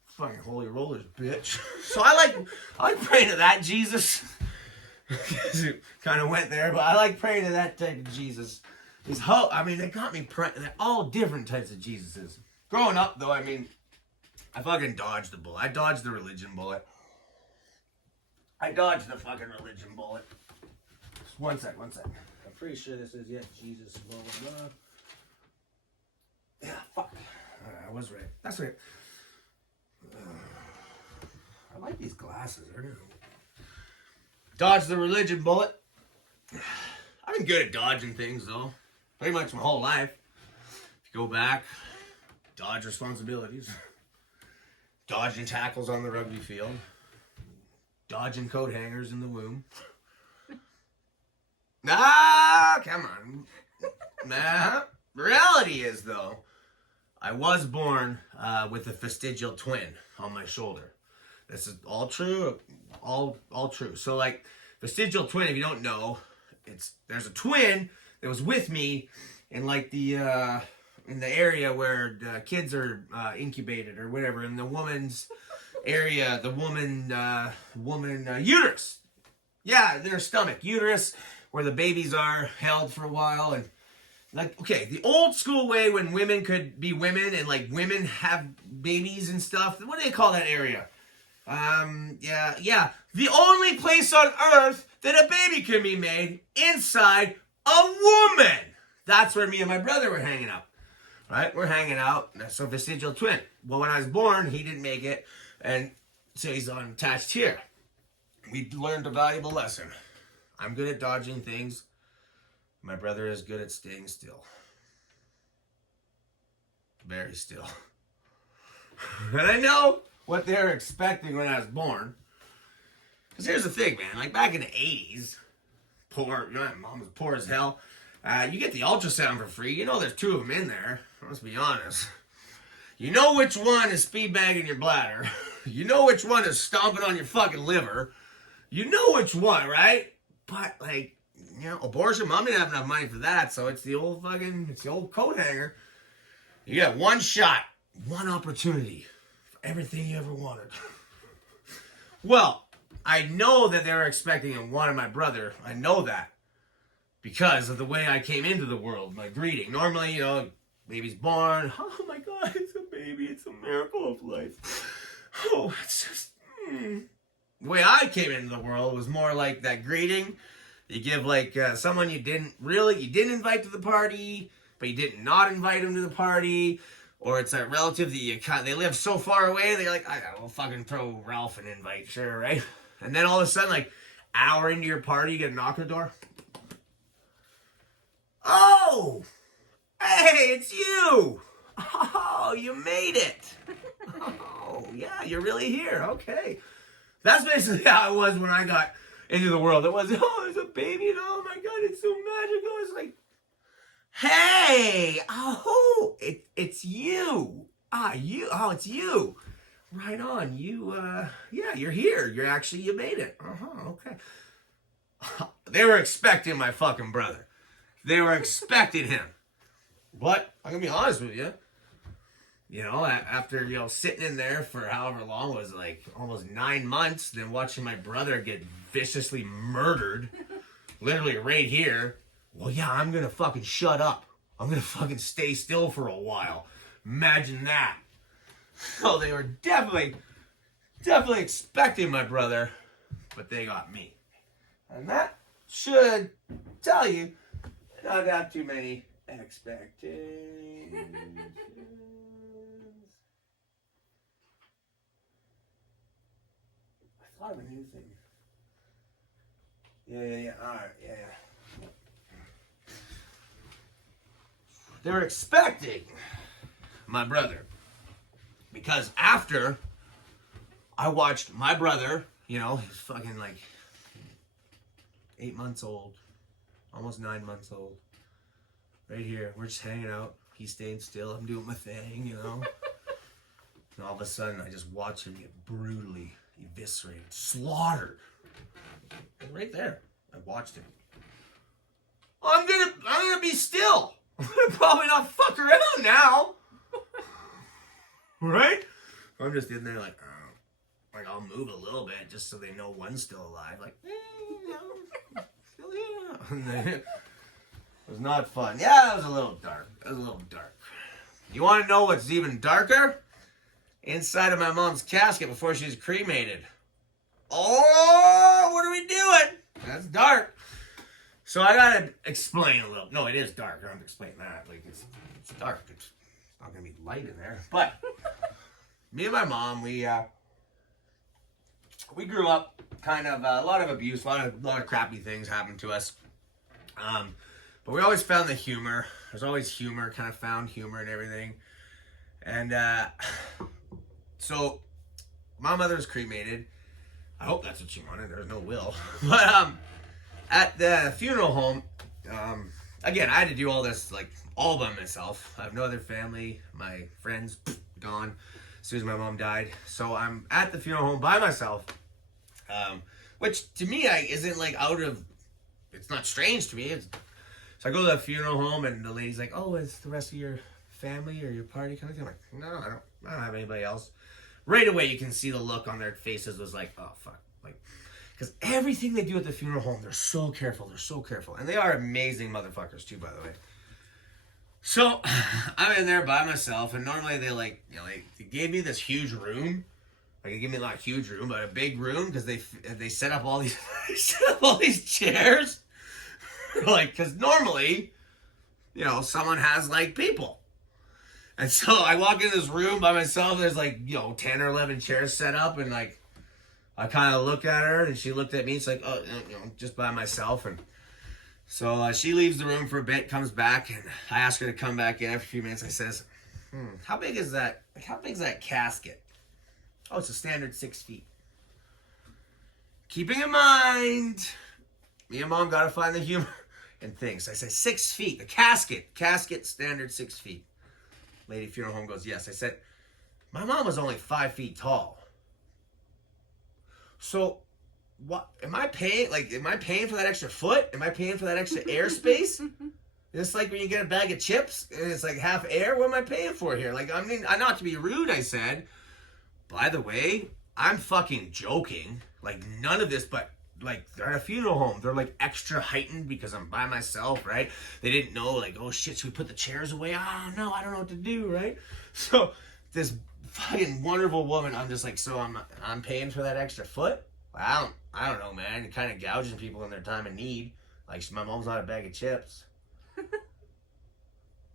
Fucking Holy Rollers, bitch. So I like praying to that Jesus. Kind of went there, but I like praying to that type of Jesus. They got me praying. They're all different types of Jesuses. Growing up, though, I fucking dodged the bullet. I dodged the religion bullet. I dodged the fucking religion bullet. Just one sec. I'm pretty sure this is Jesus, blah, blah, blah. Yeah, fuck. I was right. That's right. I like these glasses. They're new. Dodge the religion bullet. I've been good at dodging things, though. Pretty much my whole life. If you go back, dodge responsibilities. Dodging tackles on the rugby field. Dodging coat hangers in the womb. Come on. Reality is, though, I was born with a vestigial twin on my shoulder. This is all true. All true. So, like, vestigial twin, if you don't know, there's a twin that was with me in, like, in the area where kids are incubated or whatever, in the woman's area, the woman uterus. Yeah, their stomach, uterus, where the babies are held for a while. And like, okay, the old school way when women could be women and like women have babies and stuff. What do they call that area? Yeah. The only place on earth that a baby can be made inside a woman. That's where me and my brother were hanging out. Right? We're hanging out. That's a vestigial twin. Well, when I was born, he didn't make it. And so he's attached here. We learned a valuable lesson. I'm good at dodging things. My brother is good at staying still. Very still. And I know what they're expecting when I was born. Because here's the thing, man. Like back in the 80s, my mom was poor as hell. You get the ultrasound for free. You know there's 2 of them in there. Let's be honest. You know which one is speed bagging your bladder. You know which one is stomping on your fucking liver. You know which one, right? But, like, abortion, mom didn't have enough money for that, so it's the old coat hanger. You got one shot, one opportunity for everything you ever wanted. Well, I know that they were expecting and wanted my brother. I know that. Because of the way I came into the world, my greeting. Normally, baby's born. Oh my God, it's a baby. It's a miracle of life. Oh, it's just... The way I came into the world was more like that greeting. You give like someone you didn't invite to the party, but you did not invite them to the party. Or it's a relative that they live so far away, they're like, I gotta fucking throw Ralph an invite, sure, right? And then all of a sudden, like, hour into your party, you get a knock on the door. Oh! Hey, it's you! Oh, you made it! Oh, yeah, you're really here, okay. That's basically how it was when I got into the world. It was, oh, there's a baby, and oh my god, it's so magical. It's like, hey, oh, it's you. It's you. Right on. Yeah, you're here. You made it. Okay. They were expecting my fucking brother. They were expecting him. But, I'm gonna be honest with you. You know, after, sitting in there for however long, it was like almost 9 months, then watching my brother get viciously murdered, literally right here. Well, yeah, I'm gonna fucking shut up. I'm gonna fucking stay still for a while. Imagine that. So they were definitely expecting my brother, but they got me. And that should tell you not have too many expectations. I thought of a new thing. Yeah. Alright, yeah. They were expecting my brother. Because after I watched my brother, he's fucking like 8 months old. Almost 9 months old. Right here. We're just hanging out. He's staying still. I'm doing my thing, And all of a sudden, I just watch him get brutally eviscerated, slaughtered. Right there. I watched him. I'm gonna be still. I'm gonna probably not fuck around now. Right? I'm just in there like I'll move a little bit just so they know one's still alive. Like, still here. It was not fun. Yeah, it was a little dark. You want to know what's even darker? Inside of my mom's casket before she was cremated. Oh, what are we doing? That's dark. So I gotta explain a little. No, it is dark. I don't have to explain that. Like it's dark. It's not gonna be light in there. But me and my mom, we grew up kind of a lot of abuse, a lot of crappy things happened to us. But we always found the humor. There's always humor. Kind of found humor and everything. And so my mother was cremated. I hope that's what she wanted. There's no will. But at the funeral home, again, I had to do all this like all by myself. I have no other family. My friends gone as soon as my mom died. So I'm at the funeral home by myself, which to me isn't like it's not strange to me. So I go to the funeral home and the lady's like, "Oh, is the rest of your family or your party kind of thing?" I'm like, "No, I don't have anybody else." Right away, you can see the look on their faces was like, "Oh fuck!" Like, because everything they do at the funeral home, they're so careful. And they are amazing motherfuckers too, by the way. So I'm in there by myself, and normally they they gave me this huge room. Like they gave me not a huge room, but a big room because they set up all these chairs. Like, because normally, someone has like people. And so I walk in this room by myself. There's like 10 or 11 chairs set up, and like I kind of look at her, and she looked at me. It's like, oh, just by myself. And so she leaves the room for a bit, comes back, and I ask her to come back in after a few minutes. I says, how big is that? Like, how big is that casket? Oh, it's a standard 6 feet. Keeping in mind, me and mom gotta find the humor in things. I say 6 feet. The casket standard 6 feet. Lady funeral home goes, yes. I said, my mom was only 5 feet tall. So, what am I paying? Like, am I paying for that extra foot? Am I paying for that extra airspace? It's like when you get a bag of chips and it's like half air. What am I paying for here? Like, I mean, not to be rude, I said. By the way, I'm fucking joking. Like, none of this, but like, they're at a funeral home. They're like extra heightened because I'm by myself, right? They didn't know, like, oh shit, should we put the chairs away? Oh no, I don't know what to do, right? So this fucking wonderful woman, I'm just like, so I'm paying for that extra foot? I don't know, man. You're kind of gouging people in their time of need. Like, my mom's not a bag of chips.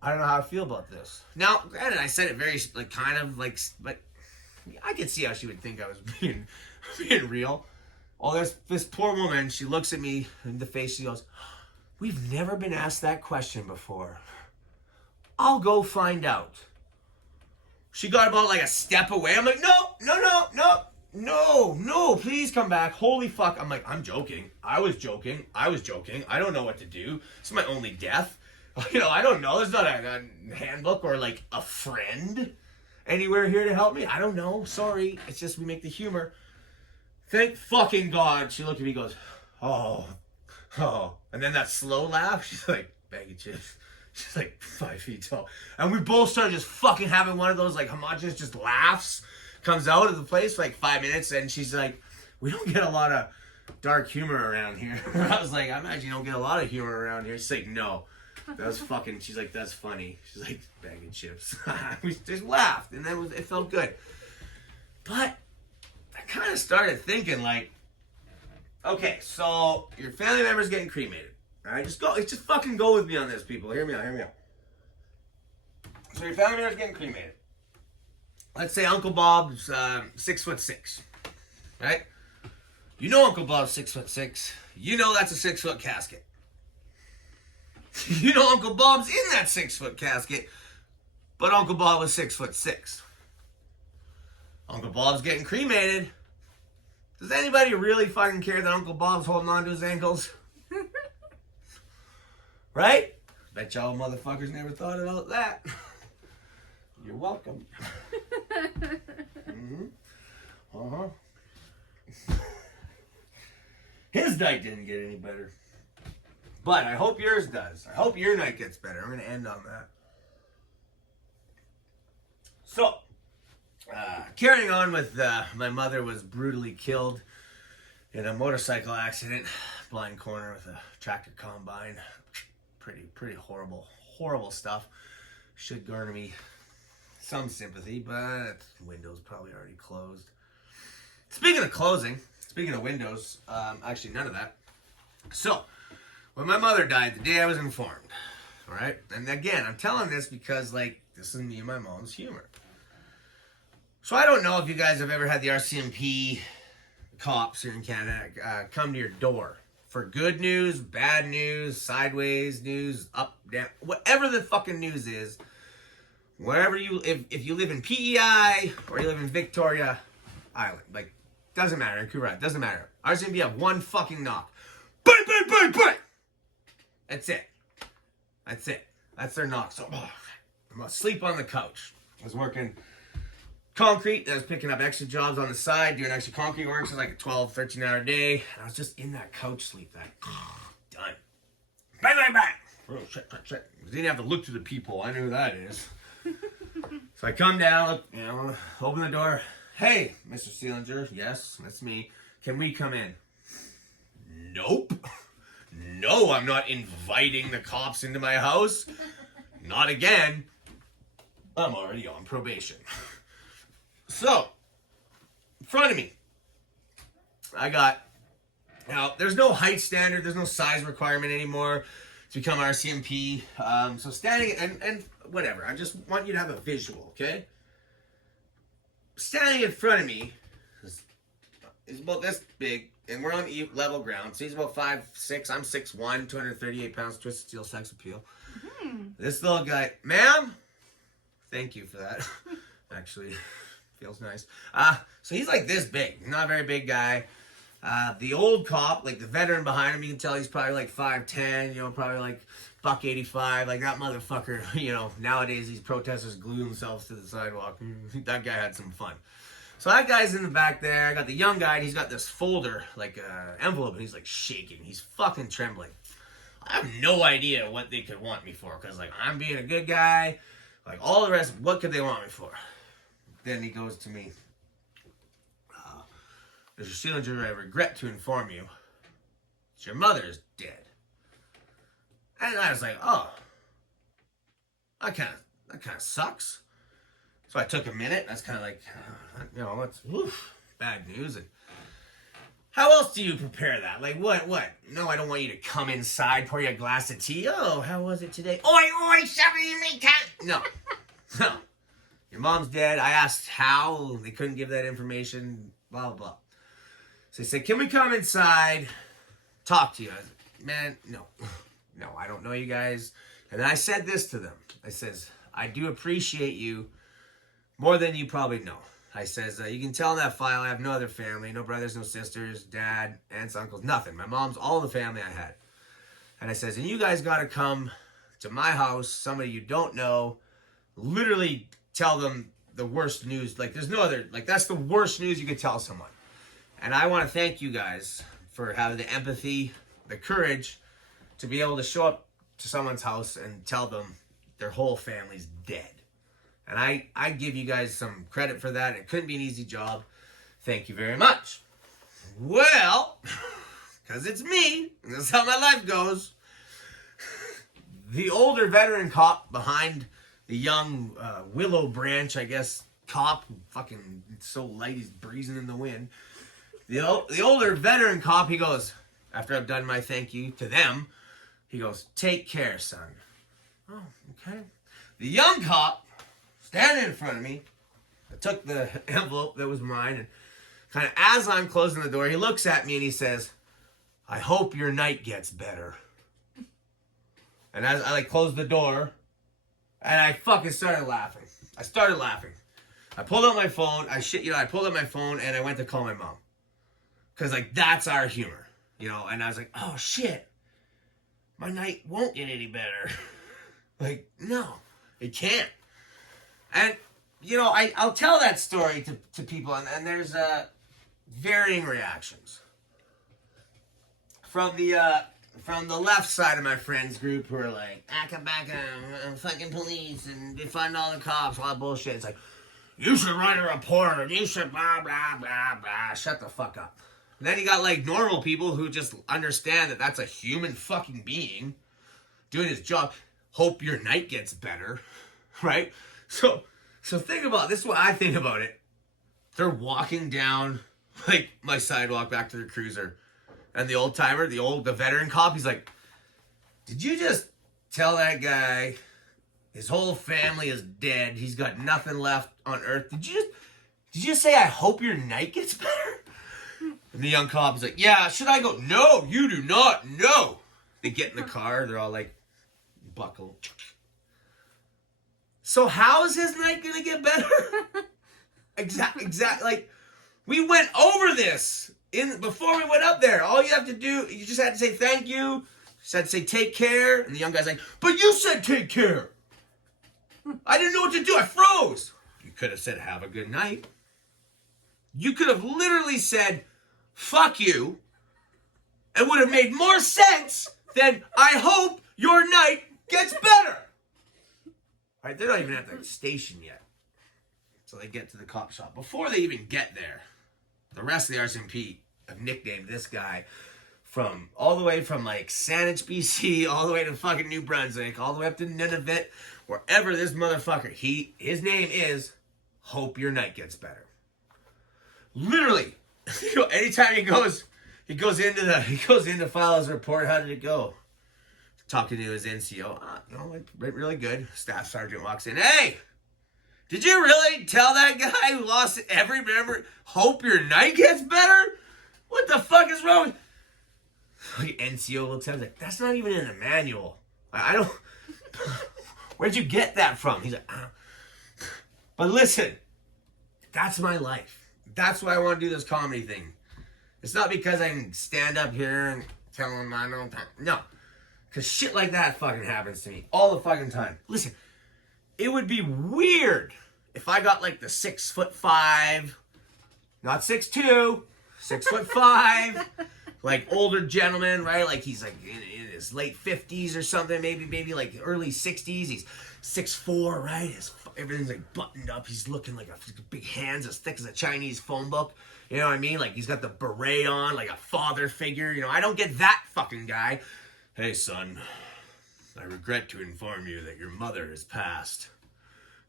I don't know how I feel about this. Now, granted, I said it very, like, kind of, like, but I could see how she would think I was being real. Oh, this poor woman, she looks at me in the face, she goes, we've never been asked that question before. I'll go find out. She got about, like, a step away. I'm like, no, please come back. Holy fuck. I'm like, I'm joking. I was joking. I don't know what to do. This is my only death. You know, I don't know. There's not a handbook or, like, a friend anywhere here to help me. I don't know. Sorry. It's just we make the humor. Thank fucking God. She looked at me and goes, oh. And then that slow laugh, she's like, bag of chips. She's like 5 feet tall. And we both started just fucking having one of those, like, homogenous just laughs. Comes out of the place for like 5 minutes, and she's like, we don't get a lot of dark humor around here. I was like, I imagine you don't get a lot of humor around here. She's like, no. That was fucking, she's like, that's funny. She's like, bag of chips. We just laughed, and then it felt good. But I kind of started thinking, like, okay, so your family member's getting cremated. All right, just fucking go with me on this, people. Hear me out. So your family member's getting cremated. Let's say Uncle Bob's 6'6", right? You know Uncle Bob's 6'6". You know that's a 6-foot casket. You know Uncle Bob's in that 6-foot casket, but Uncle Bob was 6'6". Uncle Bob's getting cremated. Does anybody really fucking care that Uncle Bob's holding on to his ankles? Right? Bet y'all motherfuckers never thought about that. You're welcome. His night didn't get any better. But I hope yours does. I hope your night gets better. I'm going to end on that. So, carrying on with my mother was brutally killed in a motorcycle accident. Blind corner with a tractor combine. Pretty horrible stuff. Should garner me some sympathy, but window's probably already closed. Speaking of windows, actually none of that. So, when my mother died, the day I was informed, all right? And again, I'm telling this because, like, this is me and my mom's humor. So I don't know if you guys have ever had the RCMP cops here in Canada come to your door for good news, bad news, sideways news, up, down, whatever the fucking news is. Wherever you, if you live in PEI or you live in Victoria Island, like, doesn't matter, in Courette, doesn't matter. RCMP have one fucking knock. Bang, bang, bang, bang! That's it. That's their knock. So, I'm asleep on the couch. I was working concrete. I was picking up extra jobs on the side, doing extra concrete work. So like a 12, 13-hour day. And I was just in that couch sleep. Done. Bang, bang, bang. Oh, shit. Didn't have to look to the people. I know who that is. So I come down, open the door. Hey, Mr. Seelinger. Yes, that's me. Can we come in? Nope. No, I'm not inviting the cops into my house. Not again. I'm already on probation. So, in front of me, I got, now, there's no height standard, there's no size requirement anymore to become RCMP. So standing, and whatever, I just want you to have a visual, okay? Standing in front of me is about this big, and we're on level ground. So he's about 5'6", I'm 6'1", 238 pounds, twisted steel sex appeal. Mm-hmm. This little guy, ma'am, thank you for that. Actually, feels nice. So he's like this big, not a very big guy. The old cop, like the veteran behind him, you can tell he's probably like 5'10", probably like $185, like that motherfucker, nowadays these protesters glue themselves to the sidewalk. That guy had some fun. So that guy's in the back there. I got the young guy, and he's got this folder, like envelope, and he's like shaking. He's fucking trembling. I have no idea what they could want me for, because like I'm being a good guy. Like all the rest, what could they want me for? Then he goes to me. Mr. Seelinger, I regret to inform you that your mother is dead. And I was like, oh, that kind of sucks. So I took a minute. That's kind of like, that's bad news. And How else do you prepare that? Like, what? No, I don't want you to come inside, pour you a glass of tea. Oh, how was it today? Oi, somebody in me cat. No. No. Your mom's dead. I asked how. They couldn't give that information. Blah, blah, blah. So they said, can we come inside, talk to you? I was like, man, no. No, I don't know you guys. And then I said this to them. I says, I do appreciate you more than you probably know. I says, you can tell in that file I have no other family, no brothers, no sisters, dad, aunts, uncles, nothing. My mom's all the family I had. And I says, and you guys got to come to my house, somebody you don't know, literally tell them the worst news. Like, there's no other, like, that's the worst news you could tell someone. And I want to thank you guys for having the empathy, the courage to be able to show up to someone's house and tell them their whole family's dead. And I give you guys some credit for that. It couldn't be an easy job. Thank you very much. Well, because it's me, and that's how my life goes, the older veteran cop behind the young willow branch, I guess, cop, fucking it's so light he's breezing in the wind. The older veteran cop, he goes, after I've done my thank you to them, he goes, take care, son. Oh, okay. The young cop, standing in front of me, I took the envelope that was mine, and kind of as I'm closing the door, he looks at me and he says, I hope your night gets better. And as I like closed the door, and I fucking started laughing. I pulled out my phone, I pulled out my phone and I went to call my mom. Cause like, that's our humor, you know? And I was like, oh shit, my night won't get any better. Like, no, it can't. And, you know, I'll tell that story to people, and there's varying reactions. From the left side of my friends group who are like, Aka-baka, fucking police, and defund all the cops, all that bullshit. It's like, you should write a report, and you should blah, blah, blah, blah. Shut the fuck up. And then you got, like, normal people who just understand that that's a human fucking being doing his job. Hope your night gets better, right? So think about it. This is what I think about it. They're walking down, like, my sidewalk back to their cruiser. And the old timer, the veteran cop, he's like, did you just tell that guy his whole family is dead? He's got nothing left on earth. Did you just say, I hope your night gets better? And the young cop is like, yeah, should I go? No, you do not. No. They get in the car. They're all like, buckle. So how is his night going to get better? Exactly. Like, we went over this before we went up there. All you have to do, you just had to say thank you. You just had to say take care. And the young guy's like, but you said take care. I didn't know what to do. I froze. You could have said have a good night. You could have literally said fuck you. It would have made more sense than I hope your night gets better. All right, they're not even at the station yet. So they get to the cop shop. Before they even get there, the rest of the RCMP have nicknamed this guy from all the way from like Saanich, BC, all the way to fucking New Brunswick, all the way up to Nunavut, wherever this motherfucker, his name is Hope Your Night Gets Better. Literally, you know, anytime he goes in to file his report. How did it go? Talking to his NCO. You know, it went really good. Staff sergeant walks in. Hey, did you really tell that guy who lost every member, hope your night gets better? What the fuck is wrong? Like, NCO looks at him like, that's not even in the manual. I don't. Where'd you get that from? He's like, But listen, that's my life. That's why I want to do this comedy thing. It's not because I can stand up here and tell him I don't. No. Because shit like that fucking happens to me all the fucking time. Listen, it would be weird if I got like the 6'5", not 6'2", 6'5", like older gentleman, right? Like he's like in his late 50s or something, maybe like early 60s. He's 6'4", right? Everything's like buttoned up. He's looking like a big hands as thick as a Chinese phone book. You know what I mean? Like he's got the beret on, like a father figure. You know, I don't get that fucking guy. Hey son, I regret to inform you that your mother has passed.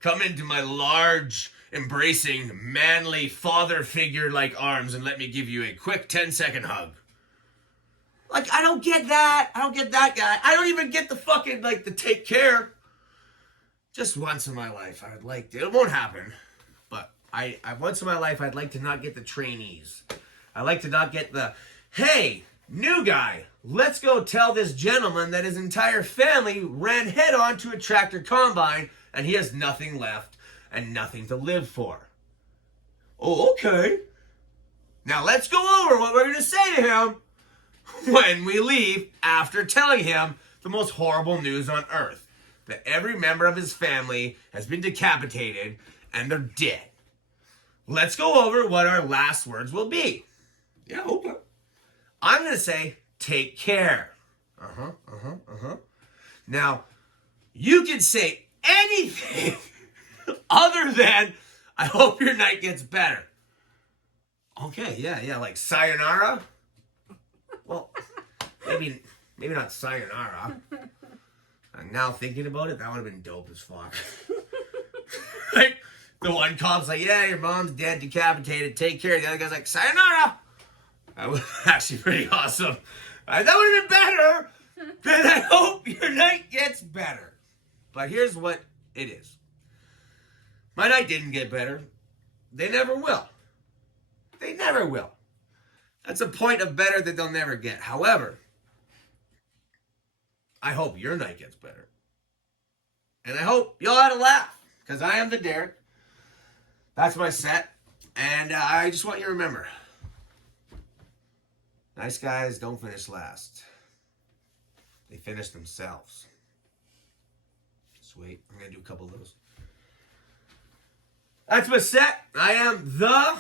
come into my large, embracing, manly, father figure-like arms and let me give you a quick 10-second hug. Like, I don't get that. I don't get that guy. I don't even get the fucking, like, the take care. Just once in my life, I'd like to. It won't happen. But I once in my life, I'd like to not get the trainees. I like to not get the, hey, new guy, let's go tell this gentleman that his entire family ran head-on to a tractor combine and he has nothing left and nothing to live for. Oh, okay. Now let's go over what we're going to say to him when we leave after telling him the most horrible news on earth. That every member of his family has been decapitated and they're dead. Let's go over what our last words will be. Yeah, okay. I'm going to say, take care. Now, you can say anything other than, I hope your night gets better. Okay, yeah, like sayonara. Well, maybe not sayonara. Now thinking about it, that would have been dope as fuck. Like, the one cop's like, yeah, your mom's dead, decapitated, take care. The other guy's like, sayonara. That was actually pretty awesome. That would have been better. Then I hope your night gets better. But here's what it is. My night didn't get better. They never will. They never will. That's a point of better that they'll never get. However, I hope your night gets better. And I hope y'all had a laugh. Because I am the Derek. That's my set. And I just want you to remember. Nice guys don't finish last. They finish themselves. Sweet. I'm going to do a couple of those. That's my set. I am the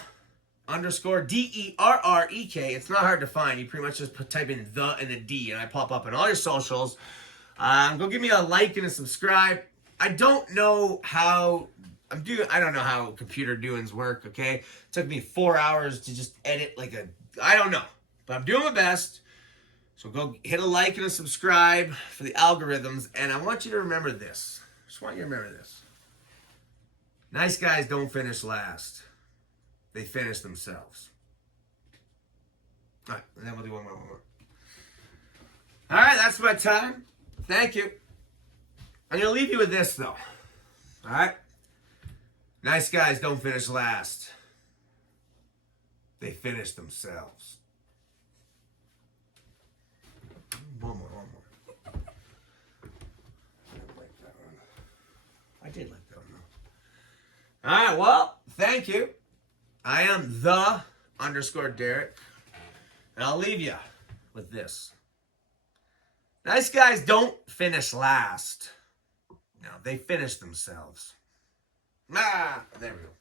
_DERREK. It's not hard to find. You pretty much just type in the and a D and I pop up on all your socials. Go give me a like and a subscribe. I don't know how computer doings work, okay? It took me 4 hours to just edit I don't know. But I'm doing my best. So go hit a like and a subscribe for the algorithms. And I want you to remember this. I just want you to remember this. Nice guys don't finish last. They finish themselves. All right, and then we'll do one more. All right, that's my time. Thank you. I'm going to leave you with this, though. All right? Nice guys don't finish last. They finish themselves. One more. I did like that one, though. All right, well, thank you. I am the _Derek. And I'll leave you with this. Nice guys don't finish last. No, they finish themselves. There we go.